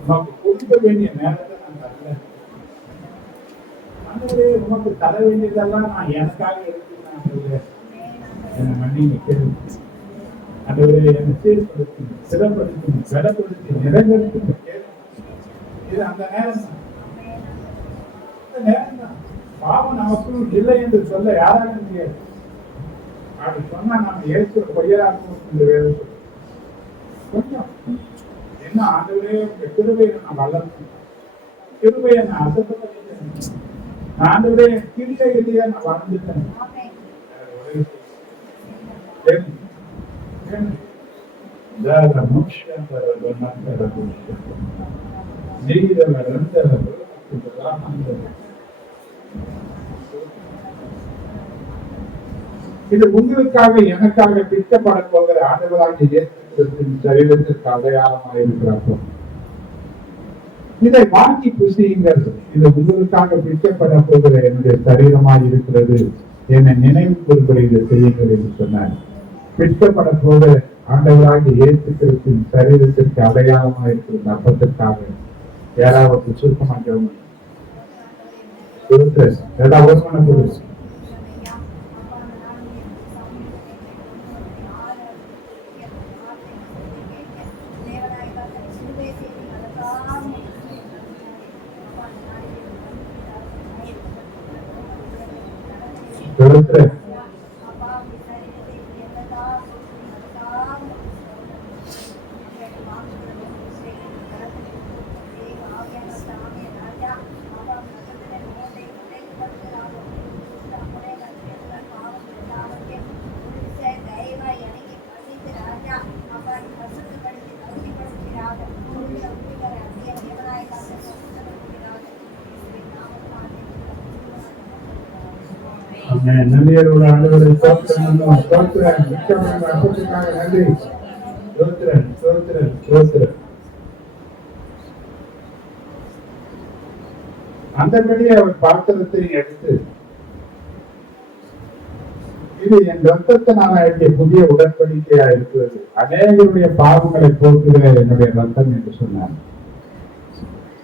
நமக்கு கொடுக்க வேண்டிய நேரத்தை நான் தரல. ஆண்டவரே, உமக்கு தர வேண்டியதெல்லாம் நான் எனக்காக எடுத்துக்கிறேன். என்னை மன்னிங்க கேள்வி. ஆண்டவரே, என்னை சீர்படுத்தி சிறப்படுத்தி பலப்படுத்தி நிறைவேற்றி இது அந்த நேரம் தான். அந்த நேரம் தான். பாவம் நமக்குள் இல்லை என்று சொல்ல யாராக முடியாது. அப்படி சொன்னா நம்ம ஏற்ற பொய்யராகவும் இந்த வேலை கொஞ்சம் என்ன ஆண்டவரே, உங்க கிருபையை நான் வளர்த்தேன், கிருபையை நான் அசத்தப்பட்டேன், ஆண்டவரே கிரியை இல்லையா நான் வளர்ந்துட்டேன். இது உங்களுக்காக எனக்காக பிடிக்கப்பட போகிற ஆண்டவராகிய இயேசு கிறிஸ்துவின் சரீரத்திற்கு அடையாளமாக இருக்கிறார்கள். இதை வாங்கி புசியுங்கள். இது உங்களுக்காக பிடிக்கப்பட போகிற என்னுடைய சரீரமாய் இருக்கிறது. என்னை நினைவு கூறுகிற இதை செய்யுங்கள் என்று சொன்னார். பிடிக்கப்பட போகிற ஆண்டவராகிய இயேசு கிறிஸ்துவின் சரீரத்திற்கு அடையாளமாக இருக்கிற அப்பத்திற்காக யாராவது சுருக்கமாக கொடுத்து நன்றியோட ஆண்டவரை ஸ்தோத்திரம் ஸ்தோத்திரம் நிச்சயமாக அப்பத்துக்காக நன்றி ஸ்தோத்திரம் ஸ்தோத்திரம் ஸ்தோத்திரம். அந்தபடி அவர் பாத்திரத்தை எடுத்து இது என் ரத்தத்தினால எழுதிய புதிய உடன்படிக்கையா இருக்கிறது, அநேகருடைய பாவங்களை போக்குகிற என்னுடைய ரத்தம் என்று சொன்னார்.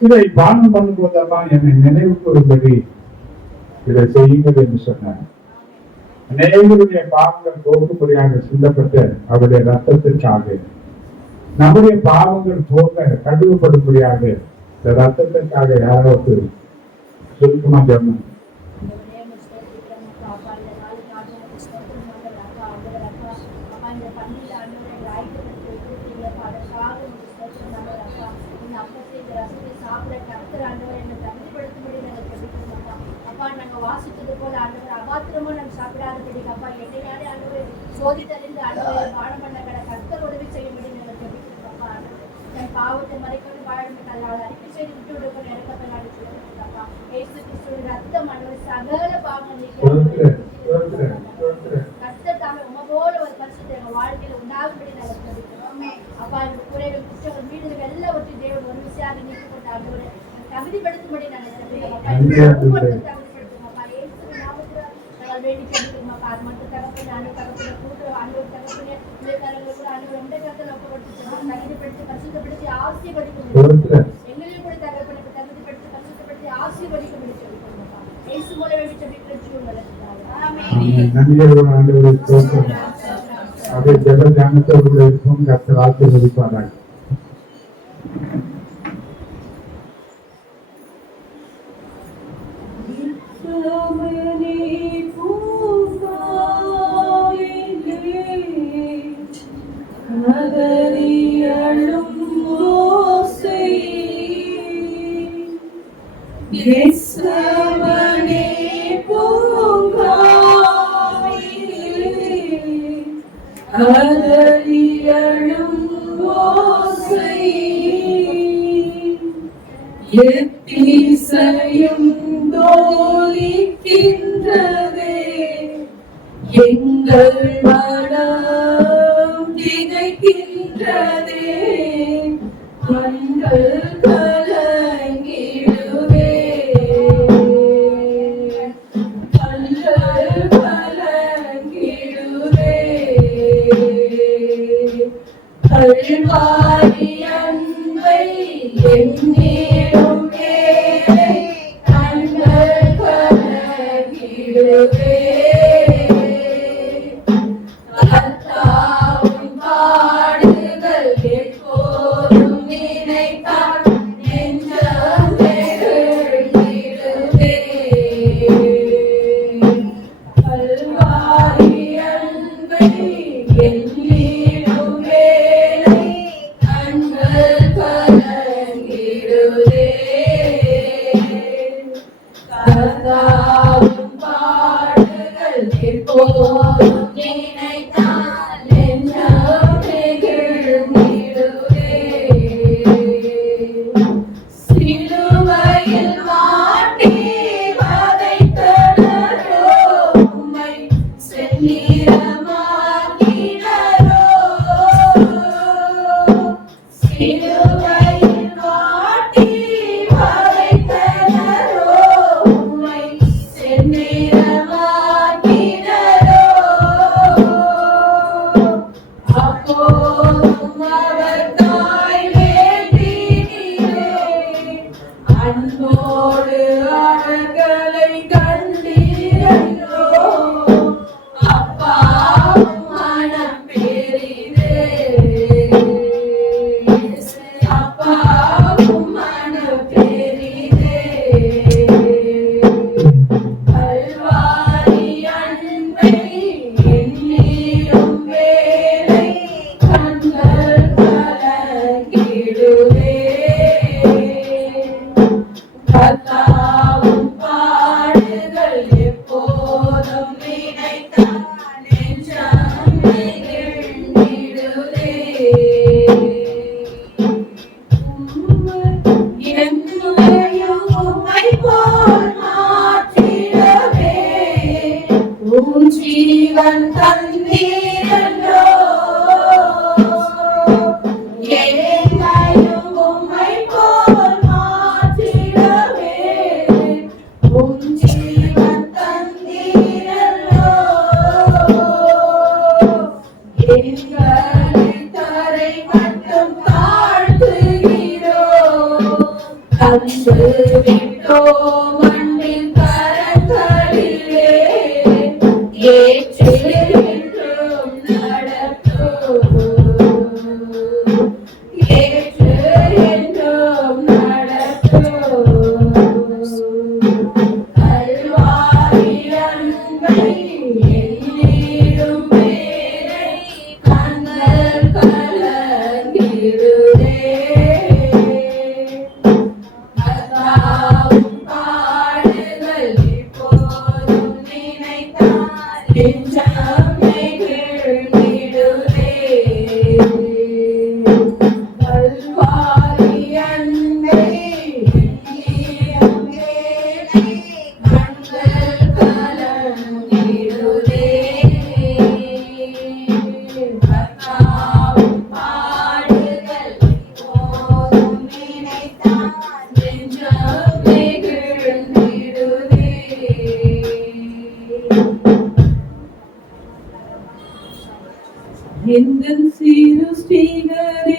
இதை பானம் பண்ணும் போதெல்லாம் என்னை நினைவு கூறும்படி இதை செய்யுங்கள் என்று சொன்னார். அநேகருடைய பாவங்கள் போக்கும்படியாக சிந்தப்பட்ட அவருடைய ரத்தத்திற்காக நம்முடைய பாவங்கள் போக்க கழுவப்படும்படியாக இந்த ரத்தத்திற்காக யாராவது சுருக்கமா ஜெபம் வாசித்தது போல ஆண்டவர் அபாத்திரமும் நம்ம சாப்பிடாதபடி அப்பா என்னையாலே ஆண்டவர் சோதித்தறிந்து ஆண்டவர் பானம் பண்ண கடை கர்த்தர் உதவி செய்ய முடியும் நாங்கள் ஜெபிக்கிறோம். அப்பா தன் பாவத்தை மறைக்கவும் வாழணும் அல்லாத அறிக்கை செய்து விட்டு விடுவோம் இறக்கப்படாது சொல்லுங்கப்பா. இயேசு கிறிஸ்துவின் ரத்தம் ஆண்டவர் சகல பாவம் கர்த்தர் தாமே உங்க போல ஒரு பரிசுத்தை எங்க வாழ்க்கையில உண்டாகும்படி நாங்கள் ஜெபிக்கிறோம். அப்பா இந்த குறைகள் குற்றங்கள் வீடுகள் எல்லாவற்றையும் தேவன் ஒரு விஷயம் நீக்கி கொண்டு ஆண்டவர் தகுதிப்படுத்தும்படி நாங்கள் ஜெபிக்கிறோம். ஆசீர்வதிக்க நன்றியோடு ஆண்டவரை ஸ்தோத்திரம். அதே ஜெப தியானத்தோடு இருக்கும் கர்த்தர் ஆசீர்வதிப்பாராக. எத்திசையும் தோலிக்கின்றதே எங்கள் மனம் திகைக்கின்றதே கண்கள் கலங்கிடுவே கண்கள் கலங்கிடுவே கல்வாரி அன்பை எண்ணீரும் மேலே கண்கள் கலங்கிடுவே கர்த்தாவின் பாடுகள் எப்போதும் நினைத்தால் நெஞ்சம் நெகிழ்ந்திடுவே கல்வாரி அன்பை எண்ணீரும் மேலே கண்கள் கலங்கிடுவே கர்த்தாவின் பாடுகள் எப்போதும் நினைத்தால் நெஞ்சம் நெகிழ்ந்திடுவே சிலுவையில் மாட்டி வதைத்தனரோ உம்மை செந்நிறமாக்கினரோ சிலுவையில் மாட்டி வதைத்தனரோ உம்மை செந்நிறமாக்கினரோ அப்போதும் அவர் தாய் வேண்டினே அன்போடு அழகலை கண்டீரோ அப்பாவும் மனம் பெரிதே அப்பாவும் மனம் பெரிதே கல்வாரி அன்பை எண்ணீரும் வேலை கண்கள் கலங்கிடுவே கர்த்தாவின் பாடுகள் எப்போதும் நினைத்தால் நெஞ்சம் நெகிழ்ந்திடுவே என்னையும் உம்மை போல் மாற்றிடவே உம் ஜீவன் தந்தீரன்றோ என்னையும் உம்மை போல் மாற்றிடவே உம் ஜீவன் தந்தீரன்றோ எங்களை தரை மட்டும் தாழ்த்துகிறோ கண்டு விட்டோ மண்ணின் கரங்களிலே ஏற்றென்றும் நடத்தும் ஏற்று என்றும் நடத்தும் கல்வாரி அன்பை எண்ணீரும் மேலே கண்கள் கலங்கிடுவே கர்த்தாவின் பாடுகள் எப்போதும் நினைத்தால் நெஞ்சம் நெகிழ்ந்திடுவே கல்வாரி அன்பை எண்ணீரும் மேலே கண்கள் கலங்கிடுவே கர்த்தாவின் பாடுகள் எப்போதும் நினைத்தால் நெஞ்சம் நெகிழ்ந்திடுவே எந்தன் சிருஷ்டிகரே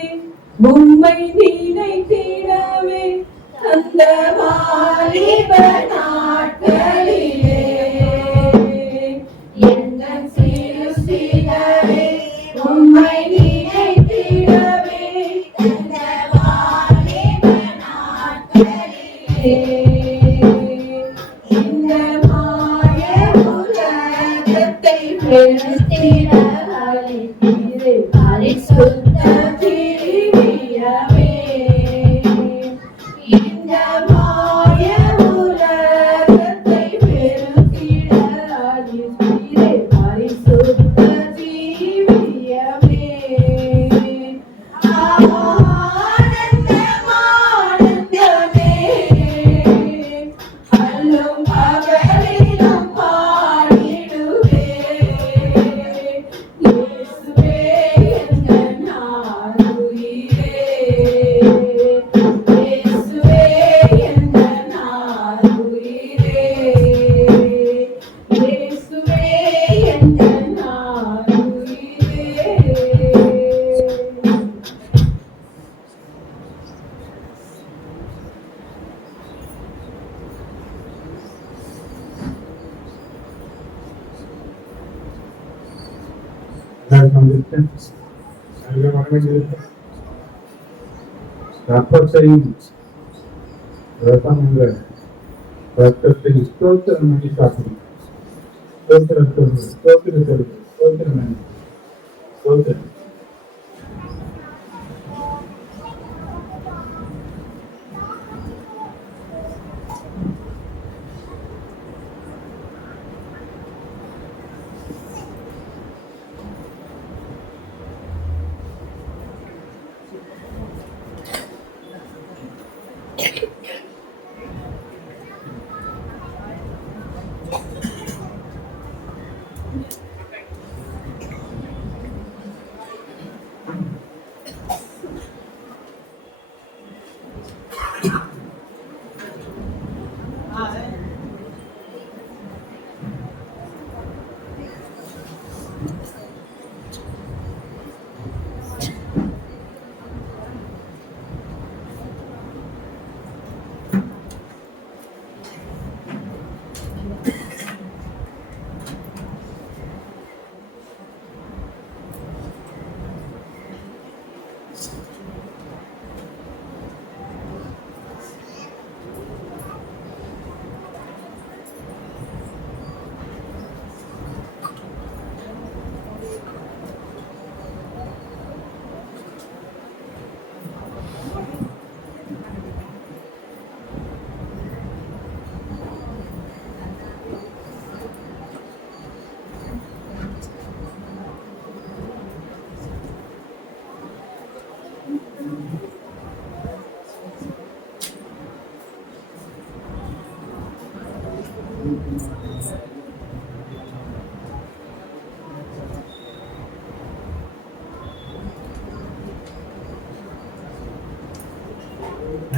உம்மை நினைத்திடவே அந்த வாலிப நாட்களிலே எந்த பெருத்திட அளித்தீரே பரிசுத்த ஜீவியமே. இந்த மாய உலகத்தை பெருத்திட அளித்தீரே பரிசுத்த ஜீவியமே. ஆனந்தமானந்தமே அல்லும் பகலிலும் பாடிடுவே. இயேசுவே எங்கள் நாளுயிரே. இயேசுவே எங்கள் நாளுயிரே. இயேசுவே எங்கள் நாளுயிரே. ரத்தத்தையும் ரத்தம் என்ற ரத்தத்தை ஸ்தோத்திரம் பண்ணி சாப்பிடும். ஸ்தோத்திரம் சொல்வது, ஸ்தோத்திரம் சொல்வது, ஸ்தோத்திரம் பண்ணி ஸ்தோத்திரம்.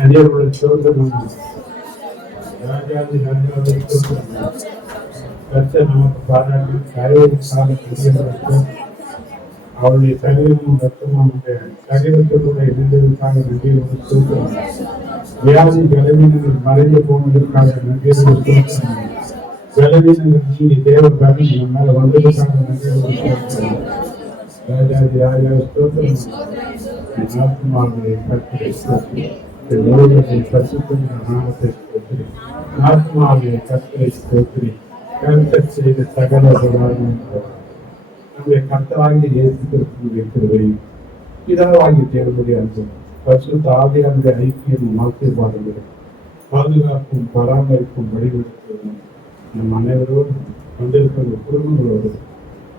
அடியவருடைய சோதனை ராஜாதி ராஜாவுடைய சோதனை கர்த்தர் நமக்கு பாராட்டி கரையை சாத பெரியவர்களுக்கு அவருடைய சரீரமும் ரத்தமும் சரீரத்தினுடைய இணைந்ததற்காக நன்றியோடு சோதனை வியாதி பலவீனங்கள் மறைந்து போனதற்காக நன்றியோடு சோதனை பலவீனங்கள் நீங்கி தேவ பலன் நம்ம மேல வந்ததற்காக நன்றியோடு சோதனை ராஜாதி ராஜா சோதனை ஆத்மாவுடைய கர்த்தரை சோதனை ஆத்மாவிய கர்த்தரை ஸ்தோத்திரி. கர்த்தர் செய்த சகல நம்முடைய கர்த்தராகிய இயேசு கிறிஸ்துவின் கிருபையும் பிதாவாகிய தேவனுடைய அன்பும் பரிசுத்த ஆவியானவருடைய ஐக்கியமும் ஆசீர்வாதங்களும் பாதுகாப்பும் பராமரிப்பும் வழிநடத்துவதும் நம் அனைவரோடும் வந்திருக்கிற குடும்பங்களோடு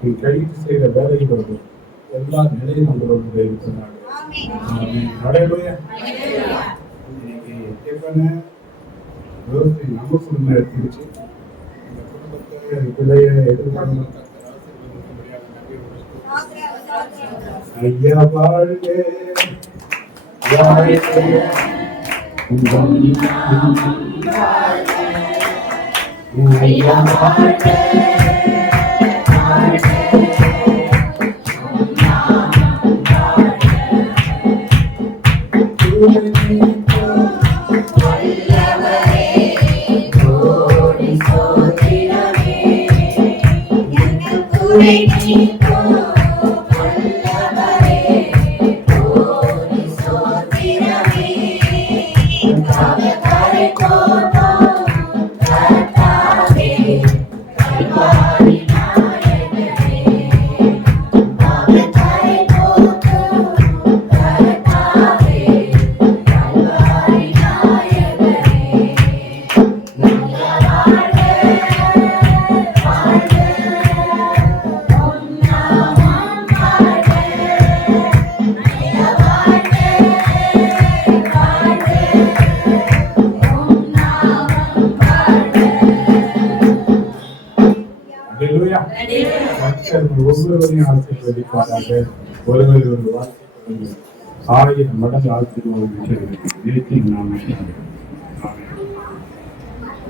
என் கைக்கு செய்த வேலைகளோடு எல்லா நிலையும் நம்மளோடு இருக்கிறார்கள். ஹல்லேலூயா. இன்னைக்கு எப்பன்னு யோசி நமக்கு எடுத்துச்சு இந்த குடும்பத்தை பிள்ளைய எதிர்பார்க்க ஐயா வாழ்க ஐயா வாழ்க Bye. கர்த்தர் ஒவ்வொருவரையும் ஆசீர்வதிப்பாராக. ஒருவர் ஒரு வார்த்தை 1000 மடங்கு ஆசீர்வாதம் இருக்கிறது.